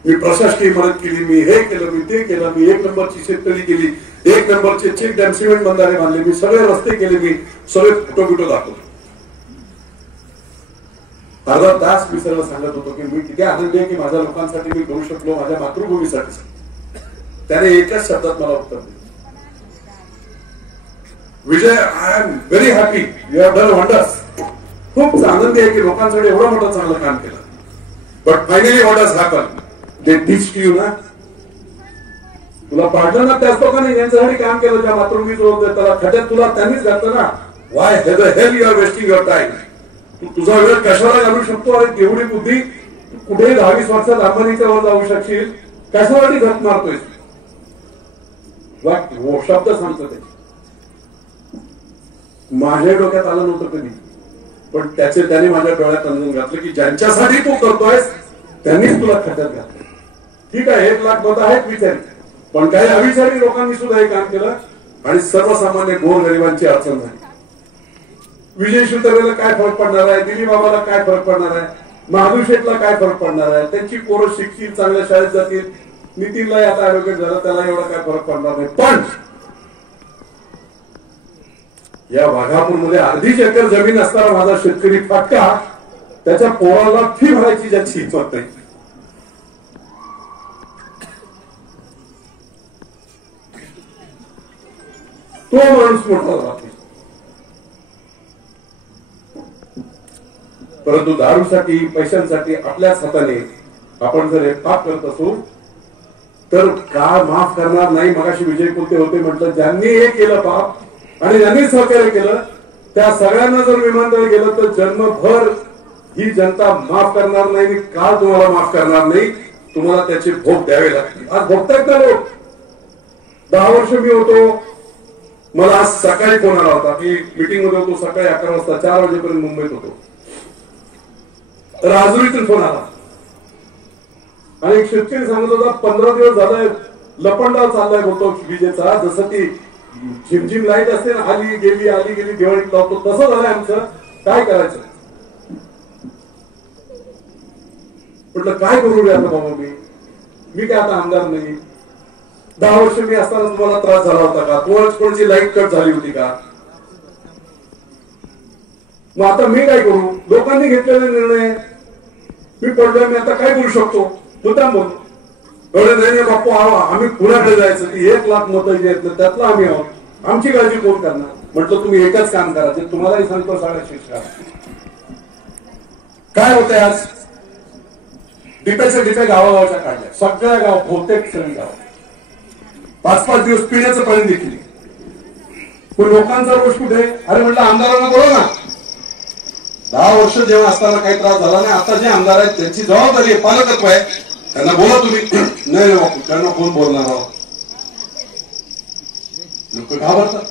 मी प्रशासकीय मदत केली. मी हे केलं, मी ते केलं. मी 1 नंबरची शेततळी केली. 1 नंबरचे चेक डॅम सिमेंट बंधारे बांधले. मी सगळे रस्ते केले. मी सगळे फोटो दाखवले. अर्धा तास मी सगळं सांगत होतो की मी किती आनंदी आहे की माझ्या लोकांसाठी मी करू शकलो, माझ्या मातृभूमीसाठी. त्याने एकच शब्दात मला उत्तर दिलं, Vijay, I am very happy, you have done wonders. खूप आनंदी आहे की लोकांसाठी एवढं मोठं चांगलं काम केलं. But finally what has happen, they teach you ना. तुला पाडलं ना त्याच लोकांनी यांच्यासाठी काम केलं. ज्या मातृभूमी त्याला खड्यात तुला त्यांनीच घातलं ना. Why the hell you are wasting your time. तू तुझा वेळ कशाला घालू शकतो. आणि एवढी बुद्धी कुठेही 10-20 वर्षात अंबानीच्या वर जाऊ शकशील. कशासाठी घट मारतोय. शब्द सांगतो ते माझ्या डोक्यात आलं नव्हतं कधी. पण त्याने माझ्या डोळ्यात अंजन घातलं की ज्यांच्यासाठी तू करतोयस त्यांनीच तुला खड्यात घातलं. ठीक आहे, 1 लाख मतं आहेत विचारी, पण काही अविचारी लोकांनी सुद्धा हे काम केलं आणि सर्वसामान्य गोरगरिबांची अडचण झाली. विजय शिवतरेला काय फरक पडणार आहे, दिलीप बाबाला काय फरक पडणार आहे, महादेव शेठला काय फरक पडणार आहे. त्यांची पोरं शिकतील, चांगल्या शाळेत जातील. नितीनला आता ऍडव्होकेट झालं, त्याला एवढा काय फरक पडणार नाही. पण या वाघापूरमध्ये 1/2 एकर जमीन असताना माझा शेतकरी फाटका त्याच्या पोराला फी भरायची ज्याची हिंमत नाही. तो माणूस मोठा झाला. परंतु दारूसाठी, पैशांसाठी आपल्याच हाताने आपण जर हे पाप करत असू तर का माफ करणार नाही. मगाशी विजय कोणते होते म्हटलं, ज्यांनी हे केलं पाप आणि ज्यांनी सहकार्य केलं त्या सगळ्यांना जर विमानतळ गेलं तर जन्मभर ही जनता माफ करणार नाही. काल तुम्हाला माफ करणार नाही. तुम्हाला त्याचे भोग द्यावे लागतील. आज भोगतायत ना लोक. 10 वर्ष मी होतो. मला आज सकाळी फोन आला होता. मी मीटिंग मध्ये होतो. सकाळी 11 वाजता 4 वाजेपर्यंत मुंबईत होतो. राजुरीतून फोन आला आणि एक शेतकरी सांगत होता 15 दिवस झालाय लपंडाव चाललाय बोलतो विजेचा. जसं ती झिमझिम लाईट असते ना, आली गेली दिवाळीत लावतो तसं झालंय आमचं. काय करायचं. म्हटलं काय करू रे आता बाबा. मी काय आता आमदार नाही. 10 वर्ष मी असताना तुम्हाला त्रास झाला होता का. तुम्हाला कोणाची लाईट कट झाली होती का. मग आता मी काय करू. लोकांनी घेतलेला निर्णय मी पडलोय. मी आता काय करू शकतो. मुद्दाम बोलतो. एवढे नाही बापू आम्ही पुण्याकडे जायचं की 1 लाख मतं जे आहेत त्यातला आम्ही आहोत. आमची काळजी कोण करणार. म्हटलं तुम्ही एकच काम करा, ते तुम्हालाही सांगतो सगळ्या शिक्षा. काय होतंय आज डिप्या गावागावच्या काढल्या. सगळ्या गाव, बहुतेक सगळी गाव 5-5 दिवस पिण्याचं पाणी देखील. पण लोकांचा रोष कुठे. अरे म्हटलं आमदारांना बोला ना. 10 वर्ष जेव्हा असताना काही त्रास झाला नाही. आता जे आमदार आहेत त्यांची जबाबदारी आहे, पालकत्व आहे. त्यांना बोला तुम्ही. नाही बापू, त्यांना कोण बोलणार आहोत. लोक घाबरतात.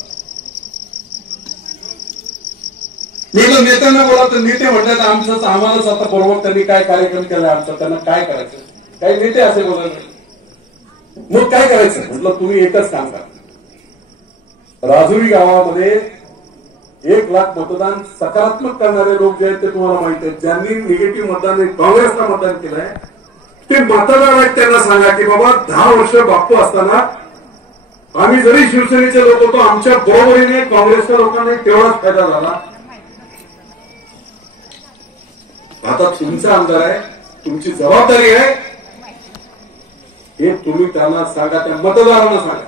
म्हटलं नेत्यांना बोला, तर नेते म्हणतात आमचं आम्हालाच आता बरोबर त्यांनी काय कार्यक्रम केला आमचा, त्यांना काय करायचं. काही नेते असे बोलायचे. मग काय करायचं. म्हटलं तुम्ही एकच काम करा. राजुरी गावामध्ये 1 लाख मतदान सकारात्मक करणारे लोक जे आहेत ते तुम्हाला माहिती आहेत. ज्यांनी निगेटिव्ह मतदान काँग्रेसला मतदान केलंय ते मतदार आहेत. त्यांना सांगा की बाबा 10 वर्ष बापू असताना आम्ही जरी शिवसेनेचे लोक होतो, आमच्या बरोबरीने काँग्रेसच्या लोकांना तेवढाच फायदा झाला. आता तुमचा आमदार आहे, तुमची जबाबदारी आहे, हे तुम्ही त्यांना सांगा, त्या मतदारांना सांगा.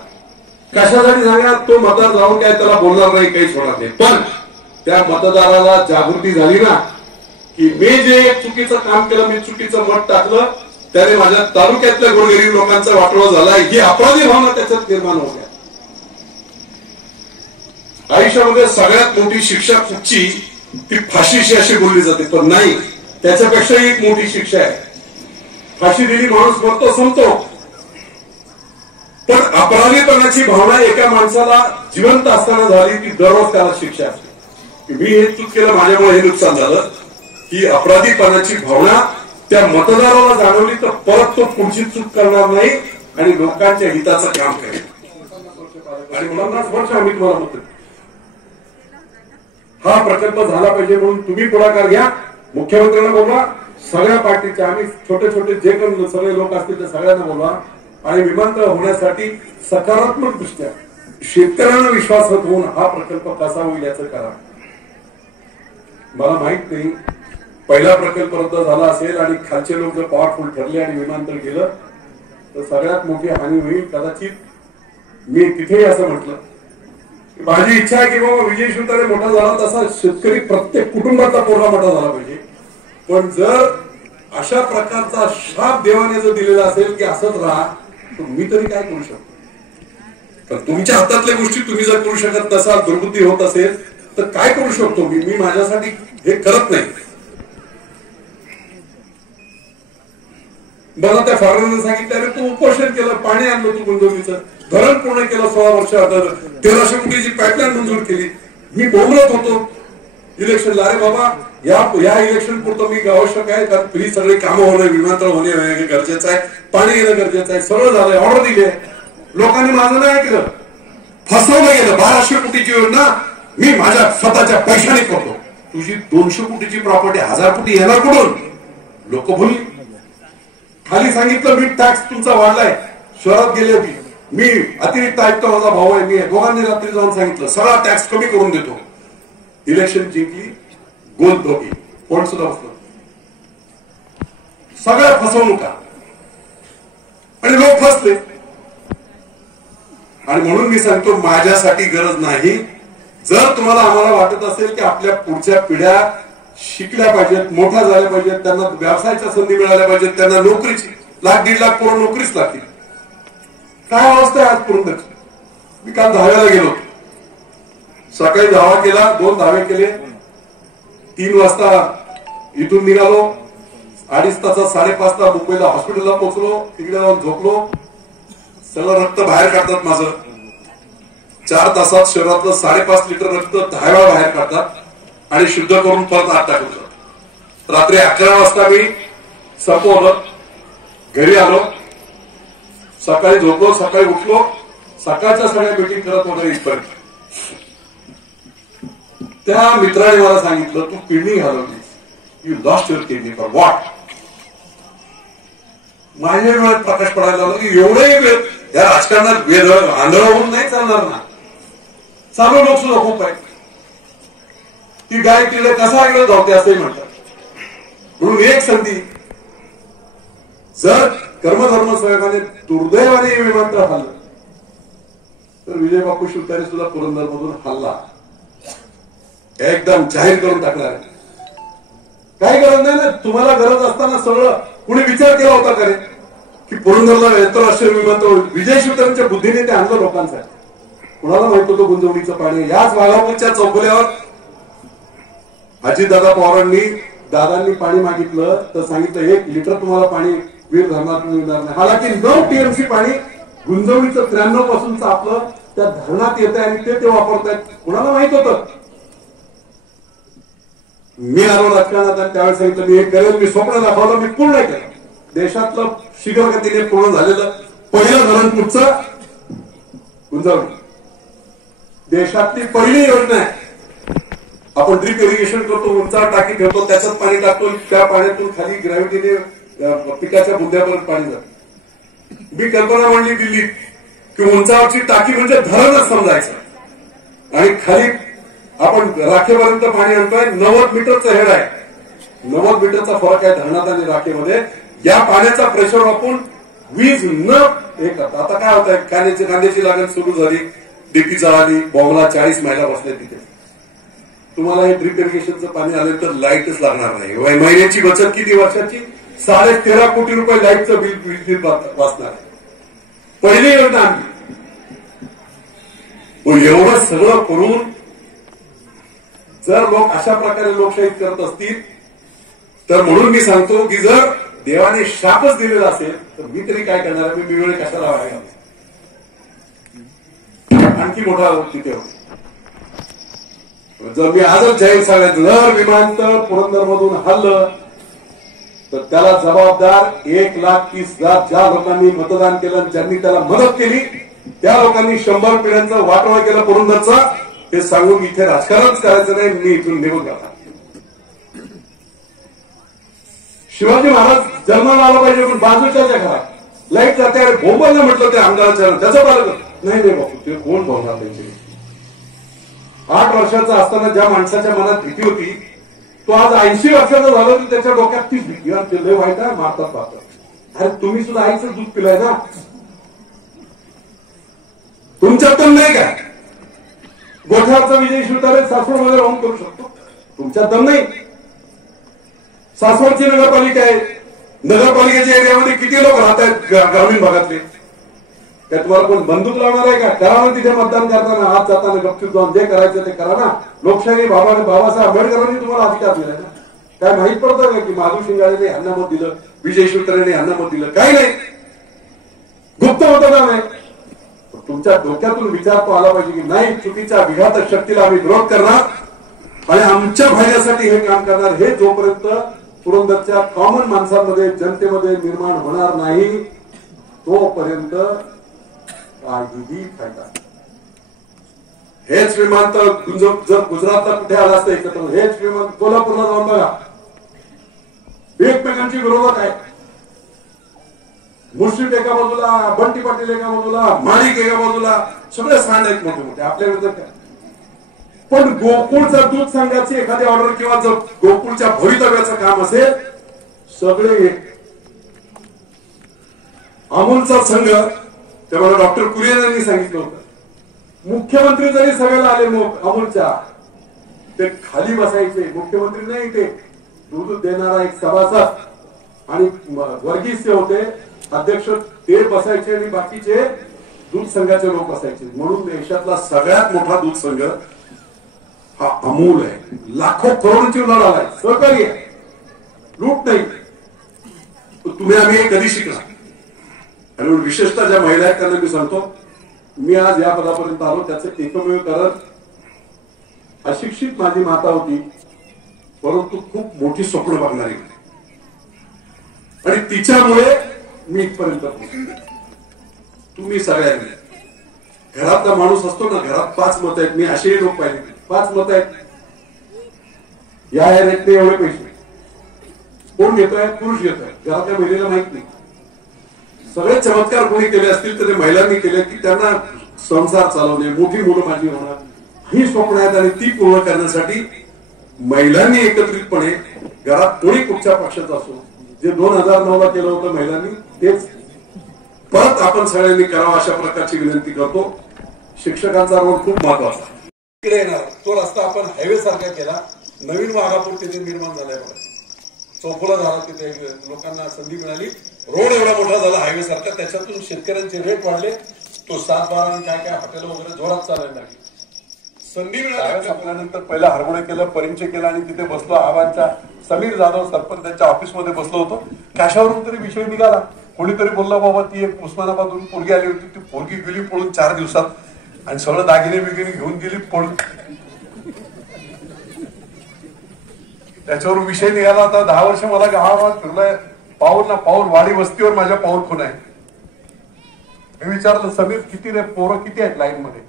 कशासाठी सांगा. तो मतदार जाऊन काय त्याला बोलणार नाही, काहीच होणार नाही. पण त्या मतदाराला जागृती झाली ना की मी जे एक चुकीचं काम केलं, मी चुकीचं मत टाकलं, त्याने माझ्या तालुक्यातल्या गोरगरीब लोकांचा वाटोळा झाला, ही अपराधी भावना त्याच्यात निर्माण होत्या. आयुष्यामध्ये सगळ्यात मोठी शिक्षा कुठची, ती फाशीची अशी बोलली जाते. पण नाही, त्याच्यापेक्षाही एक मोठी शिक्षा आहे. फाशी दिली, माणूस मरतो, संपतो. पण अपराधीपणाची भावना एका माणसाला जिवंत असताना झाली की दररोज त्याला शिक्षा असते. की मी हे चूक केलं, माझ्यामुळे हे नुकसान झालं. ही अपराधीपणाची भावना त्या मतदाराला जाणवली तर परत तो पुढची चूक करणार नाही आणि लोकांच्या हिताचं काम करेल. आणि मुलांनाच वर्ष आम्ही तुम्हाला म्हणतो, हा प्रकल्प झाला पाहिजे म्हणून तुम्ही पुढाकार घ्या. मुख्यमंत्र्यांना बोलवा, सगळ्या पार्टीच्या, आम्ही छोटे छोटे जे काही सगळे लोक असतील त्या सगळ्यांना बोलवा. आणि विमानतळ होण्यासाठी सकारात्मक दृष्ट्या शेतकऱ्यांना विश्वासात होऊन हा प्रकल्प कसा होईल याचं करा. मला माहित नाही पहिला प्रकल्प रद्द झाला असेल आणि खालचे लोक जर पॉवरफुल ठरले आणि विमानतळ गेलं तर सगळ्यात मोठी हानी होईल. कदाचित मी तिथेही असं म्हटलं, माझी इच्छा आहे की बाबा विजय शिवतारे मोठा झाला तसा शेतकरी प्रत्येक कुटुंबाचा पोरगा मोठा झाला पाहिजे. पण जर अशा प्रकारचा शाप देवाने जर दिलेला असेल की असंच राहा, तर मी तरी काय करू शकतो. तर तुमच्या हातातल्या गोष्टी तुम्ही जर करू शकत नसाल, दुर्बुद्धी होत असेल तर काय करू शकतो मी माझ्यासाठी हे करत नाही. मला त्या फॉरेनरने सांगितलं, अरे तू उपोषण केलं, पाणी आणलं तू गुंजवणीचं, धरण पूर्ण केलं 16 वर्षात, 1300 कोटीची पाईपलाईन मंजूर केली. मी बोलत होतो इलेक्शनला, अरे बाबा या इलेक्शन पुरतं मी आवश्यक आहे, कारण फ्री सगळी कामं होणं, विमानतळ होणे गरजेचं आहे, पाणी येणं गरजेचं आहे, सगळं झालंय, ऑर्डर दिली आहे. लोकांनी माझं नाही ऐकलं, फसवलं गेलं. 1200 कोटीची योजना मी माझ्या स्वतःच्या पैशाने करतो. तुझी 200 कोटीची प्रॉपर्टी 1000 कोटी येणार कुठून. लोक बोलली. खाली सांगितलं मी टॅक्स तुमचा वाढलाय. शहरात गेले होती, मी अतिरिक्त आयुक्त, माझा भाऊ आहे, मी दोघांनी रात्री जाऊन सांगितलं सगळा टॅक्स कमी करून देतो. इलेक्शन जिंकली, गोल धोकी, कोण सुद्धा बसलं. सगळ्या फसवणुका आणि लोक फसले. आणि म्हणून मी सांगतो, माझ्यासाठी गरज नाही. जर तुम्हाला आम्हाला वाटत असेल की आपल्या पुढच्या पिढ्या शिकल्या पाहिजेत, मोठ्या झाल्या पाहिजेत, त्यांना व्यवसायाच्या संधी मिळाल्या पाहिजेत, त्यांना नोकरीची 1,00,000-1.5 लाख पोरं नोकरीच लागतील. काय अवस्था आहे आज पुरंदरची. मी काल धाव्याला गेलो, सकाळी धावा केला, 2 धावे केले, 3 वाजता इथून निघालो, 2.5 तासात 5:30 मुंबईला हॉस्पिटलला पोहोचलो. तिकडे जाऊन झोपलो, सगळं रक्त बाहेर काढतात माझं. 4 तासात शरीरातलं 5.5 लिटर रक्त 10 वेळा बाहेर काढतात आणि शुद्ध करून परत आत टाकलं. रात्री 11 वाजता मी संपवलं, घरी आलो, सकाळी झोपलो, सकाळी उठलो, सकाळच्या सगळ्या मीटिंग करत वगैरे इथपर्यंत. त्या मित्राने मला सांगितलं, तू किडनी घालवलीस, you lost your kidney for what. माझ्या वेळात प्रकाश पडायला लागला की एवढंही वेळ या राजकारणात वेळ आंधळ होऊन नाही चालणार ना. चालू लोक सुद्धा खूप आहेत. ती गाय तिकडे कसा इकडे धावते असंही म्हणतात. म्हणून एक संधी, जर कर्मधर्म सहयोगाने दुर्दैवाने विमानतळ हल्लं तर विजय बापू शिवतारे सुद्धा पुरंदरमधून हल्ला एकदम जाहीर करून टाकणार. काही गरज नाही ना. तुम्हाला गरज असताना सगळं कुणी विचार केला होता का रे की पुरंदरला आंतरराष्ट्रीय विमानतळ. विजय शिवतारेंच्या बुद्धीने ते आणलं लोकांसाठी. कुणाला माहित होतं गुंजवणीचं पाणी. याच वाघापूरच्या चौफुल्यावर अजितदादा पवारांनी दादांनी पाणी मागितलं तर सांगितलं 1 लिटर तुम्हाला पाणी वीर धरणातून मिळणार नाही. हालाकी 9 टीएमसी पाणी गुंजवणीचं 93 पासूनच आपलं त्या धरणात येत आहे आणि ते वापरतायत. कुणाला माहित होतं? मी आलो राजकारणात आणि त्यावेळेस सांगितलं मी हे करेल, मी स्वप्न दाखवलं, मी पूर्ण केलं. देशातलं शीघ्रगतीने पूर्ण झालेलं पहिलं धरण कुठचं? गुंजवणी. देशातली पहिली योजना आहे. आपण ड्रीप इरिगेशन करतो, उंचावर टाकी ठेवतो, त्याच्यात पाणी टाकतो, त्या पाण्यातून खाली ग्रॅव्हिटीने पिकाच्या बुंद्यापर्यंत पाणी जातं. मी कल्पना मांडली दिल्लीत की उंचावरची टाकी म्हणजे धरणच समजायचं आणि खाली आपण राखेपर्यंत पाणी आणतोय. 90 मीटरचं हेड आहे. 90 मीटरचा फरक आहे धरणात आणि राखेमध्ये. या पाण्याचा प्रेशर वापरून वीज न हे करता. आता काय होत आहे, कांद्याची लागण सुरू झाली, डीपी जळाली, बॉम्बला 40 महिला बसल्या तिथे. तुम्हाला हे ड्रीप इरिगेशनचं पाणी आलं तर लाईटच लागणार नाही. महिन्याची बचत किती वर्षाची? 13.5 कोटी रुपये लाईटचं बिल वाचणार आहे. पहिली योजना आणली. एवढं सगळं करून जर लोक अशा प्रकारे लोकशाहीत करत असतील तर म्हणून मी सांगतो की जर देवाने शापच दिलेला असेल तर मी तरी काय करणार? मी वेळ कशाला वाया? आणखी मोठा तिथे होतो. जर मी आजच जाहीर सांगायचं, जर विमानतळ पुरंदरमधून हल्लं तर त्याला जबाबदार 1,30,000 ज्या लोकांनी मतदान केलं, ज्यांनी त्याला मदत केली, त्या लोकांनी 100 पिढ्यांचं वाटोळं केलं पुरंदरचं. हे सांगून इथे राजकारणच करायचं नाही. मी इथून निघून जाणार. शिवाजी महाराज जन्माला आला पाहिजे पण बाजूच्या घरात लाईट जाते. बोंबलला म्हटलं ते आमदाराच्या त्याचं पालक नाही बाबू ते कोण बोलणार त्यांचे. 8 वर्षाचा असताना ज्या माणसाच्या मनात भीती होती तो आज 80 वर्षाचा झाला तरी त्याच्या डोक्यात तीच भीती. ते लय वाईट आहे, मारतात पाहतात. अरे तुम्ही सुद्धा आईचं दूध पिलाय ना, तुमच्यात दम नाही का? गोठ्यावरचा विजय शिवतारे सासवडमध्ये राहून करू शकतो, तुमच्यात दम नाही. सासवडची नगरपालिका आहे. नगरपालिकेच्या एरियामध्ये किती लोक राहत आहेत ग्रामीण भागातले? त्या तुम्हाला कोण बंदूक लावणार आहे का? करा ना तिथे मतदान करताना, आज जाताना गपचूप जाऊन जे करायचं ते करा ना. लोकशाही बाबासाहेब आंबेडकरांनी तुम्हाला अधिकार दिलाय ना. काय माहित पडतं का की माधव शिंगाळेने यांना मत दिलं, विजय शिवतारेने यांना मत दिलं? काही नाही, गुप्त मतदान आहे. तुमच्या डोक्यातून विचार तो आला पाहिजे की नाही, चुकीच्या विघातक शक्तीला आम्ही विरोध करणार आणि आमच्या फायद्यासाठी हे काम करणार. हे जोपर्यंत पुरंदरच्या कॉमन माणसांमध्ये, जनतेमध्ये निर्माण होणार नाही तोपर्यंत काहीही फायदा. हेच विमानतळ जर गुजरातला कुठे आलं असतं एकत्र, हेच विमान कोल्हापूरला जाऊन बघा, एकमेकांची विरोधक आहे. मुश्रीफ एका बाजूला, बंटी पाटील एका बाजूला, माणिक एका बाजूला, सगळे सांड आहेत मोठे मोठे आपल्या विरोधात. पण गोकुळचा दूध संघाची एखादी ऑर्डर किंवा जर गोकुळच्या भवितव्याचं काम असेल, सगळे एक. अमूलचा संघ तेव्हा डॉक्टर कुरियन यांनी सांगितलं होतं, मुख्यमंत्री जरी सगळ्याला आले अमूलच्या, ते खाली बसायचे. मुख्यमंत्री नाही, ते दूध देणारा एक सभासद आणि वर्गीय होते अध्यक्ष, ते बसायचे आणि बाकीचे दूध संघाचे लोक बसायचे. म्हणून देशातला सगळ्यात मोठा दूध संघ हा अमूल आहे. लाखो करोडची उलाढ आलाय. सहकारी आहे, लूट नाही. तुम्ही आम्ही हे कधी शिकला? आणि विशेषतः ज्या महिला आहेत त्यांना मी सांगतो, मी आज या पदापर्यंत आलो त्याचं एकमेव कारण, अशिक्षित माझी माता होती परंतु खूप मोठी स्वप्न बघणारी होती आणि तिच्यामुळे मी इथपर्यंत पोहोचलो. तुम्ही सगळ्यांनी घरातला माणूस असतो ना, घरात 5 मत आहेत. मी असेही लोक पाहिले, 5 मत आहेत, या रेटने एवढे पैसे कोण घेतोय? पुरुष घेतोय. घरातल्या महिलेला माहित नाही. सगळे चमत्कार कोणी केले असतील तर ते महिलांनी केले की त्यांना संसार चालवणे, मोठी मुलं माझी होणार ही स्वप्न आहेत आणि ती पूर्ण करण्यासाठी महिलांनी एकत्रितपणे घरात कोणी कुठच्या पक्षाचा असो, जे 2009ला केलं होतं महिलांनी, तेच परत आपण सगळ्यांनी करावं अशा प्रकारची विनंती करतो. शिक्षकांचा रोल खूप महत्वाचा. इकडे येणार तो रस्ता आपण हायवे सारखा केला. नवीन वाघापूर तिथे निर्माण झालाय, चौफुला झाला, तिथे लोकांना संधी मिळाली. रोड एवढा मोठा झाला हायवे सारखा, त्याच्यातून शेतकऱ्यांचे रेट वाढले. तो 7-12 काय काय हॉटेल वगैरे जोरात चालायला लागले. संधी मिळाली संपल्यानंतर पहिला हरगोडे केलं, परिचय केला आणि तिथे बसलो. आबांच्या समीर जाधव सरपंच त्यांच्या ऑफिसमध्ये बसलो होतो. कशावरून तरी विषय निघाला. कोणीतरी बोलला बाबा ती एक उस्मानाबादहून पोरगी आली होती, ती पोरगी गेली पळून 4 दिवसात आणि सगळं दागिने बिगिने घेऊन गेली पळून. त्याच्यावर विषय निघाला. आता 10 वर्ष मला गावात फिरलाय, पाऊल ना पाऊल वाडी वस्तीवर माझ्या पाऊल खून आहे. मी विचारलं समीर किती रे पोरं किती आहेत लाईन मध्ये?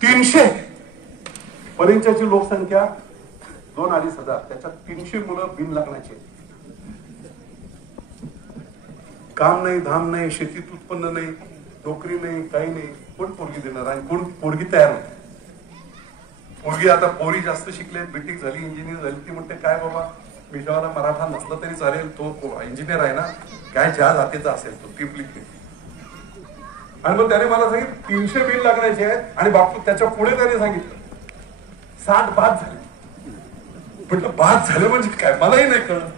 300. परिंच्याची लोकसंख्या 2-2.5 हजार, त्याच्यात 300 मुलं बिन लग्नाचे. काम नाही, धाम नाही, शेतीत उत्पन्न नाही, नोकरी नाही, काही नाही. कोण पोरगी देणार आणि कोण पोरगी तयार होते? पोरगी आता पोरी जास्त शिकले, बीटेक झाली, इंजिनियर झाली. ती म्हणते काय बाबा विषयाला मराठा नसला तरी चालेल, तो इंजिनियर आहे ना, काय ज्या जातीचा असेल तो टिपलिक. आणि मग त्याने मला सांगितलं 300 बिल लागण्याचे आहेत. आणि बापू त्याच्या पुढे त्याने सांगितलं 60 बाद झाले. म्हटलं बाद झाले म्हणजे काय, मलाही नाही कळलं.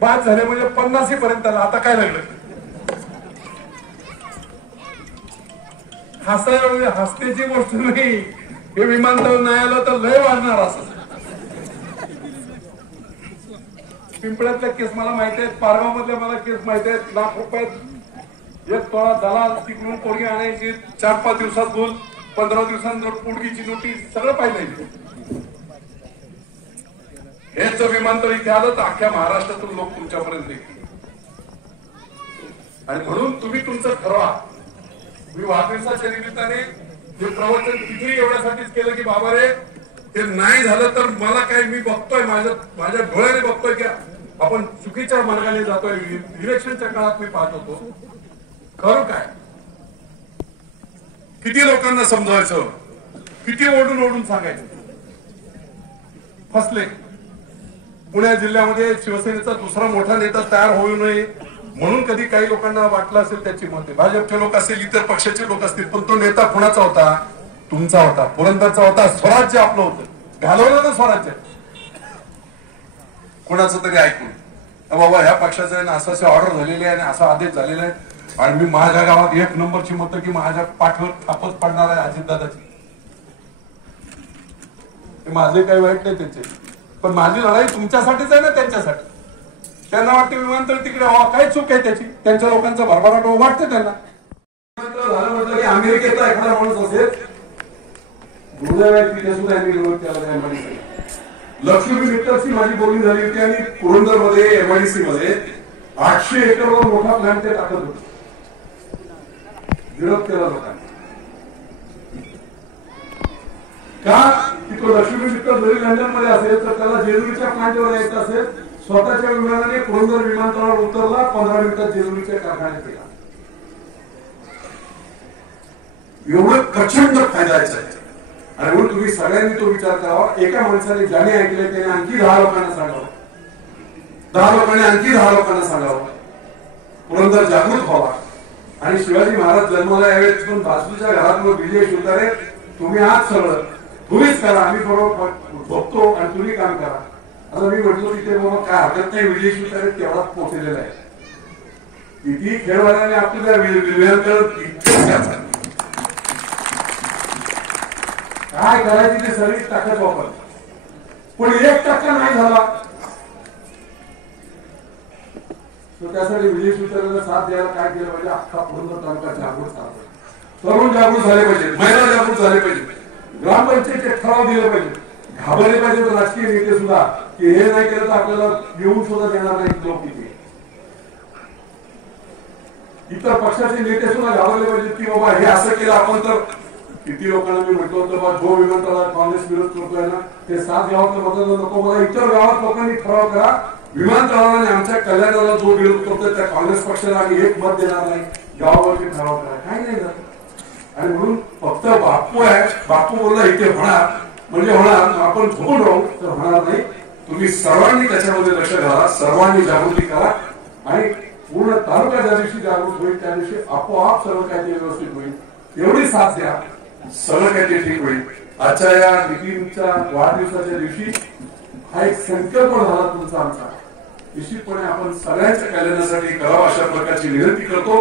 बाद झाले म्हणजे 50 पर्यंत आला. आता काय लागलं? हसायला म्हणजे हसण्याची गोष्ट नाही. हे विमानतळ नाही आलं तर लय वाढणार. असं पिंपळ्यातल्या केस मला माहिती आहेत, पारगाव मधल्या मला केस माहिती आहेत. लाख रुपयात एक तोळा दलाल तिकडून पोरगी आणायची, 4-5 दिवसात बोल, 15 दिवसांत पोरगीची नोटीस, सगळं पाहिजे. हेच जर विमानतळ इथे आलं तर अख्ख्या महाराष्ट्रातून लोक तुमच्यापर्यंत येतील. आणि म्हणून तुम्ही तुमचं ठरवा. मी वाढदिवसाच्या निमित्ताने हे प्रवचन तिथे एवढ्यासाठीच केलं की बाबा रे ते नाही झालं तर मला काय, मी बघतोय माझ्या डोळ्याने बघतोय की आपण चुकीच्या मार्गाने जातोय. इलेक्शनच्या काळात मी पाहत होतो. खरं काय, किती लोकांना समजावायचं, किती ओढून ओढून सांगायचं. फसले. पुणे जिल्ह्यामध्ये शिवसेनेचा दुसरा मोठा नेता तयार होऊ नये म्हणून कधी काही लोकांना वाटलं असेल त्याची मते. भाजपचे लोक असतील, इतर पक्षाचे लोक असतील, पण तो नेता कुणाचा होता? तुमचा होता, पुरंदरचा होता. स्वराज्य आपलं होतं. घालवलं ना स्वराज्य कुणाचं तरी ऐकून. बाबा ह्या पक्षाचं आहे ना, असं ऑर्डर झालेली आहे आणि असा आदेश झालेला आहे आणि मी माझ्या गावात 1 नंबरची मतं की माझ्या पाठवर थापच पडणार आहे अजितदादाची. माझे काही वाईट नाही त्यांचे, पण माझी लढाई तुमच्यासाठीच आहे ना, त्यांच्यासाठी. त्यांना वाटते विमानतळ तिकडे व्हावं, काय चूक आहे त्याची? त्यांच्या लोकांचा भरभराट वाटते त्यांना. झालं म्हटलं की अमेरिकेचा एखादा माणूस असेल, दुर्दैव आहे तिथे सुद्धा विरोध केला. लक्ष्मी मीटरची माझी बोलणी झाली होती आणि पुरंदर मध्ये एमआयडीसी मध्ये 800 एकरवर मोठा प्लॅन ते टाकत होते. विरोध केला लोकांनी. का की तो लक्ष्मी मीटर जरी लंडन मध्ये असेल तर त्याला जेजुरीच्या प्लांटवर यायचं असेल, स्वतःच्या विमानाने पुरंदर विमानतळावर उतरला, 15 मिनिटात जेजुरीच्या कारखान्यात गेला. एवढं प्रचंड फायदा आहे. आणि म्हणून तुम्ही सगळ्यांनी तो विचार करावा. एका माणसाने ज्याने ऐकले त्याने आणखी 10 लोकांना सांगावं, 10 लोकांनी आणखी 10 लोकांना सांगावं. पुरंदर जागृत व्हावा. आणि शिवाजी महाराज जन्माला यावेळेस तिथून बाजूच्या घरातून विजय शिवतारे तुम्ही आज सगळं तुम्हीच करा, आम्ही बरोबर बघतो आणि तुम्ही काम करा. आता मी म्हटलं तिथे बाबा काय हरकत नाही, विजय शिवतारे तेवढाच पोहोचलेला आहे. किती खेळवाल्याने आपल्या विजयानंतर काय करायची ते सगळी ताकद वापर, पण 1% नाही झाला. त्यासाठी विजय शिवतारेला साथ द्यायला काय केलं पाहिजे? अख्खा पुरंदर तालुका जागृत झाला पाहिजे, तरुण जागृत झाले पाहिजे, महिला जागृत झाले पाहिजे, ग्रामपंचायतीचे ठराव दिले पाहिजे, घाबरले पाहिजे राजकीय नेते सुद्धा की हे नाही केलं तर आपल्याला येऊन सुद्धा देणार नाही लोक. तिथे इतर पक्षाचे नेते सुद्धा घाबरले पाहिजे की बाबा हे असं केलं आपण तर. किती लोकांना मी म्हटलं होतं बाबा जो विमानतळाला काँग्रेस विरोध करतोय ना ते 7 गावातलं मतदान नको, मला इतर गावात लोकांनी ठराव करा विमानतळाला आमच्या कल्याणाला जो विरोध करतोय त्या काँग्रेस पक्षाला आम्ही 1 मत देणार नाही, गावावरती ठराव करा. काही नाही झालं. आणि म्हणून फक्त बापू आहे, बापू बोलला इथे होणार म्हणजे होणार, आपण झोपून राहू तर होणार नाही. तुम्ही सर्वांनी त्याच्यामध्ये लक्ष घाला, सर्वांनी जागृती करा आणि पूर्ण तालुका ज्या दिवशी जागृत होईल त्या दिवशी आपोआप सर्व काही ते व्यवस्थित होईल. एवढी साथ द्या, सगळं काही ते ठीक होईल. आजच्या या नितीनच्या वाढदिवसाच्या दिवशी हा एक संकल्प झाला तुमचा आमचा. निश्चितपणे आपण सगळ्यांच्या कल्याणासाठी करावा अशा प्रकारची विनंती करतो.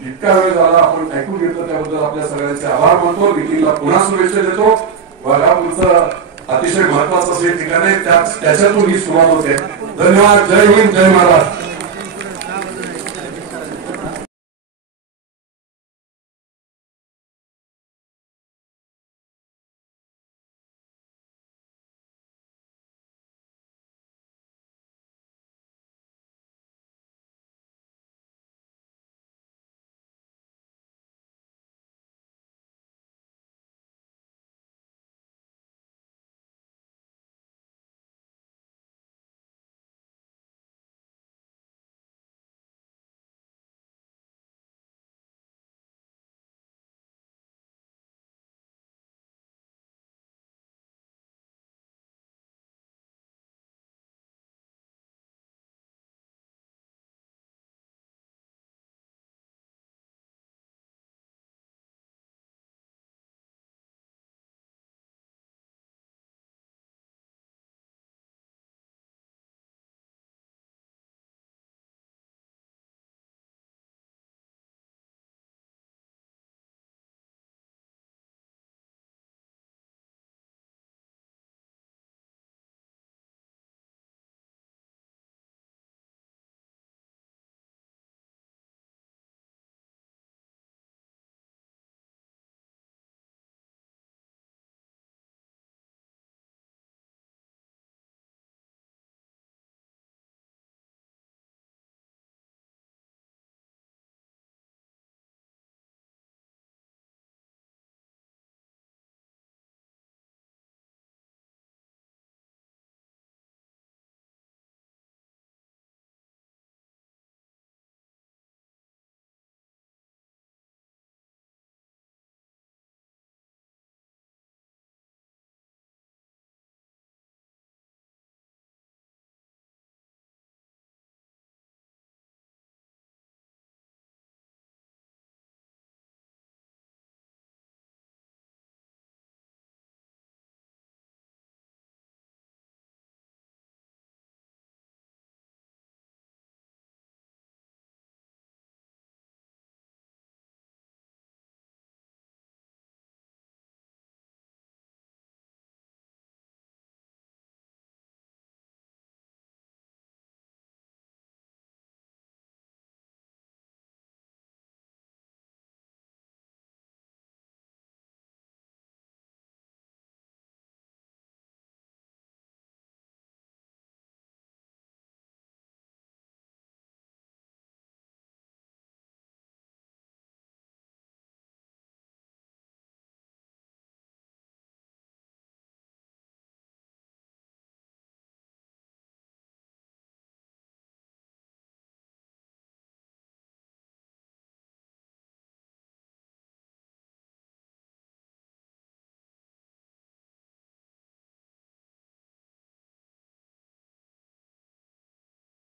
इतका वेळ झाला आपण ऐकून घेतलं त्याबद्दल आपल्या सगळ्यांचे आभार मानतो. मीटिंगला पुन्हा शुभेच्छा देतो. वाघापूरचं अतिशय महत्वाचं असं ठिकाण आहे, त्याच्यातून ही सुरुवात होते. धन्यवाद. जय हिंद, जय महाराष्ट्र.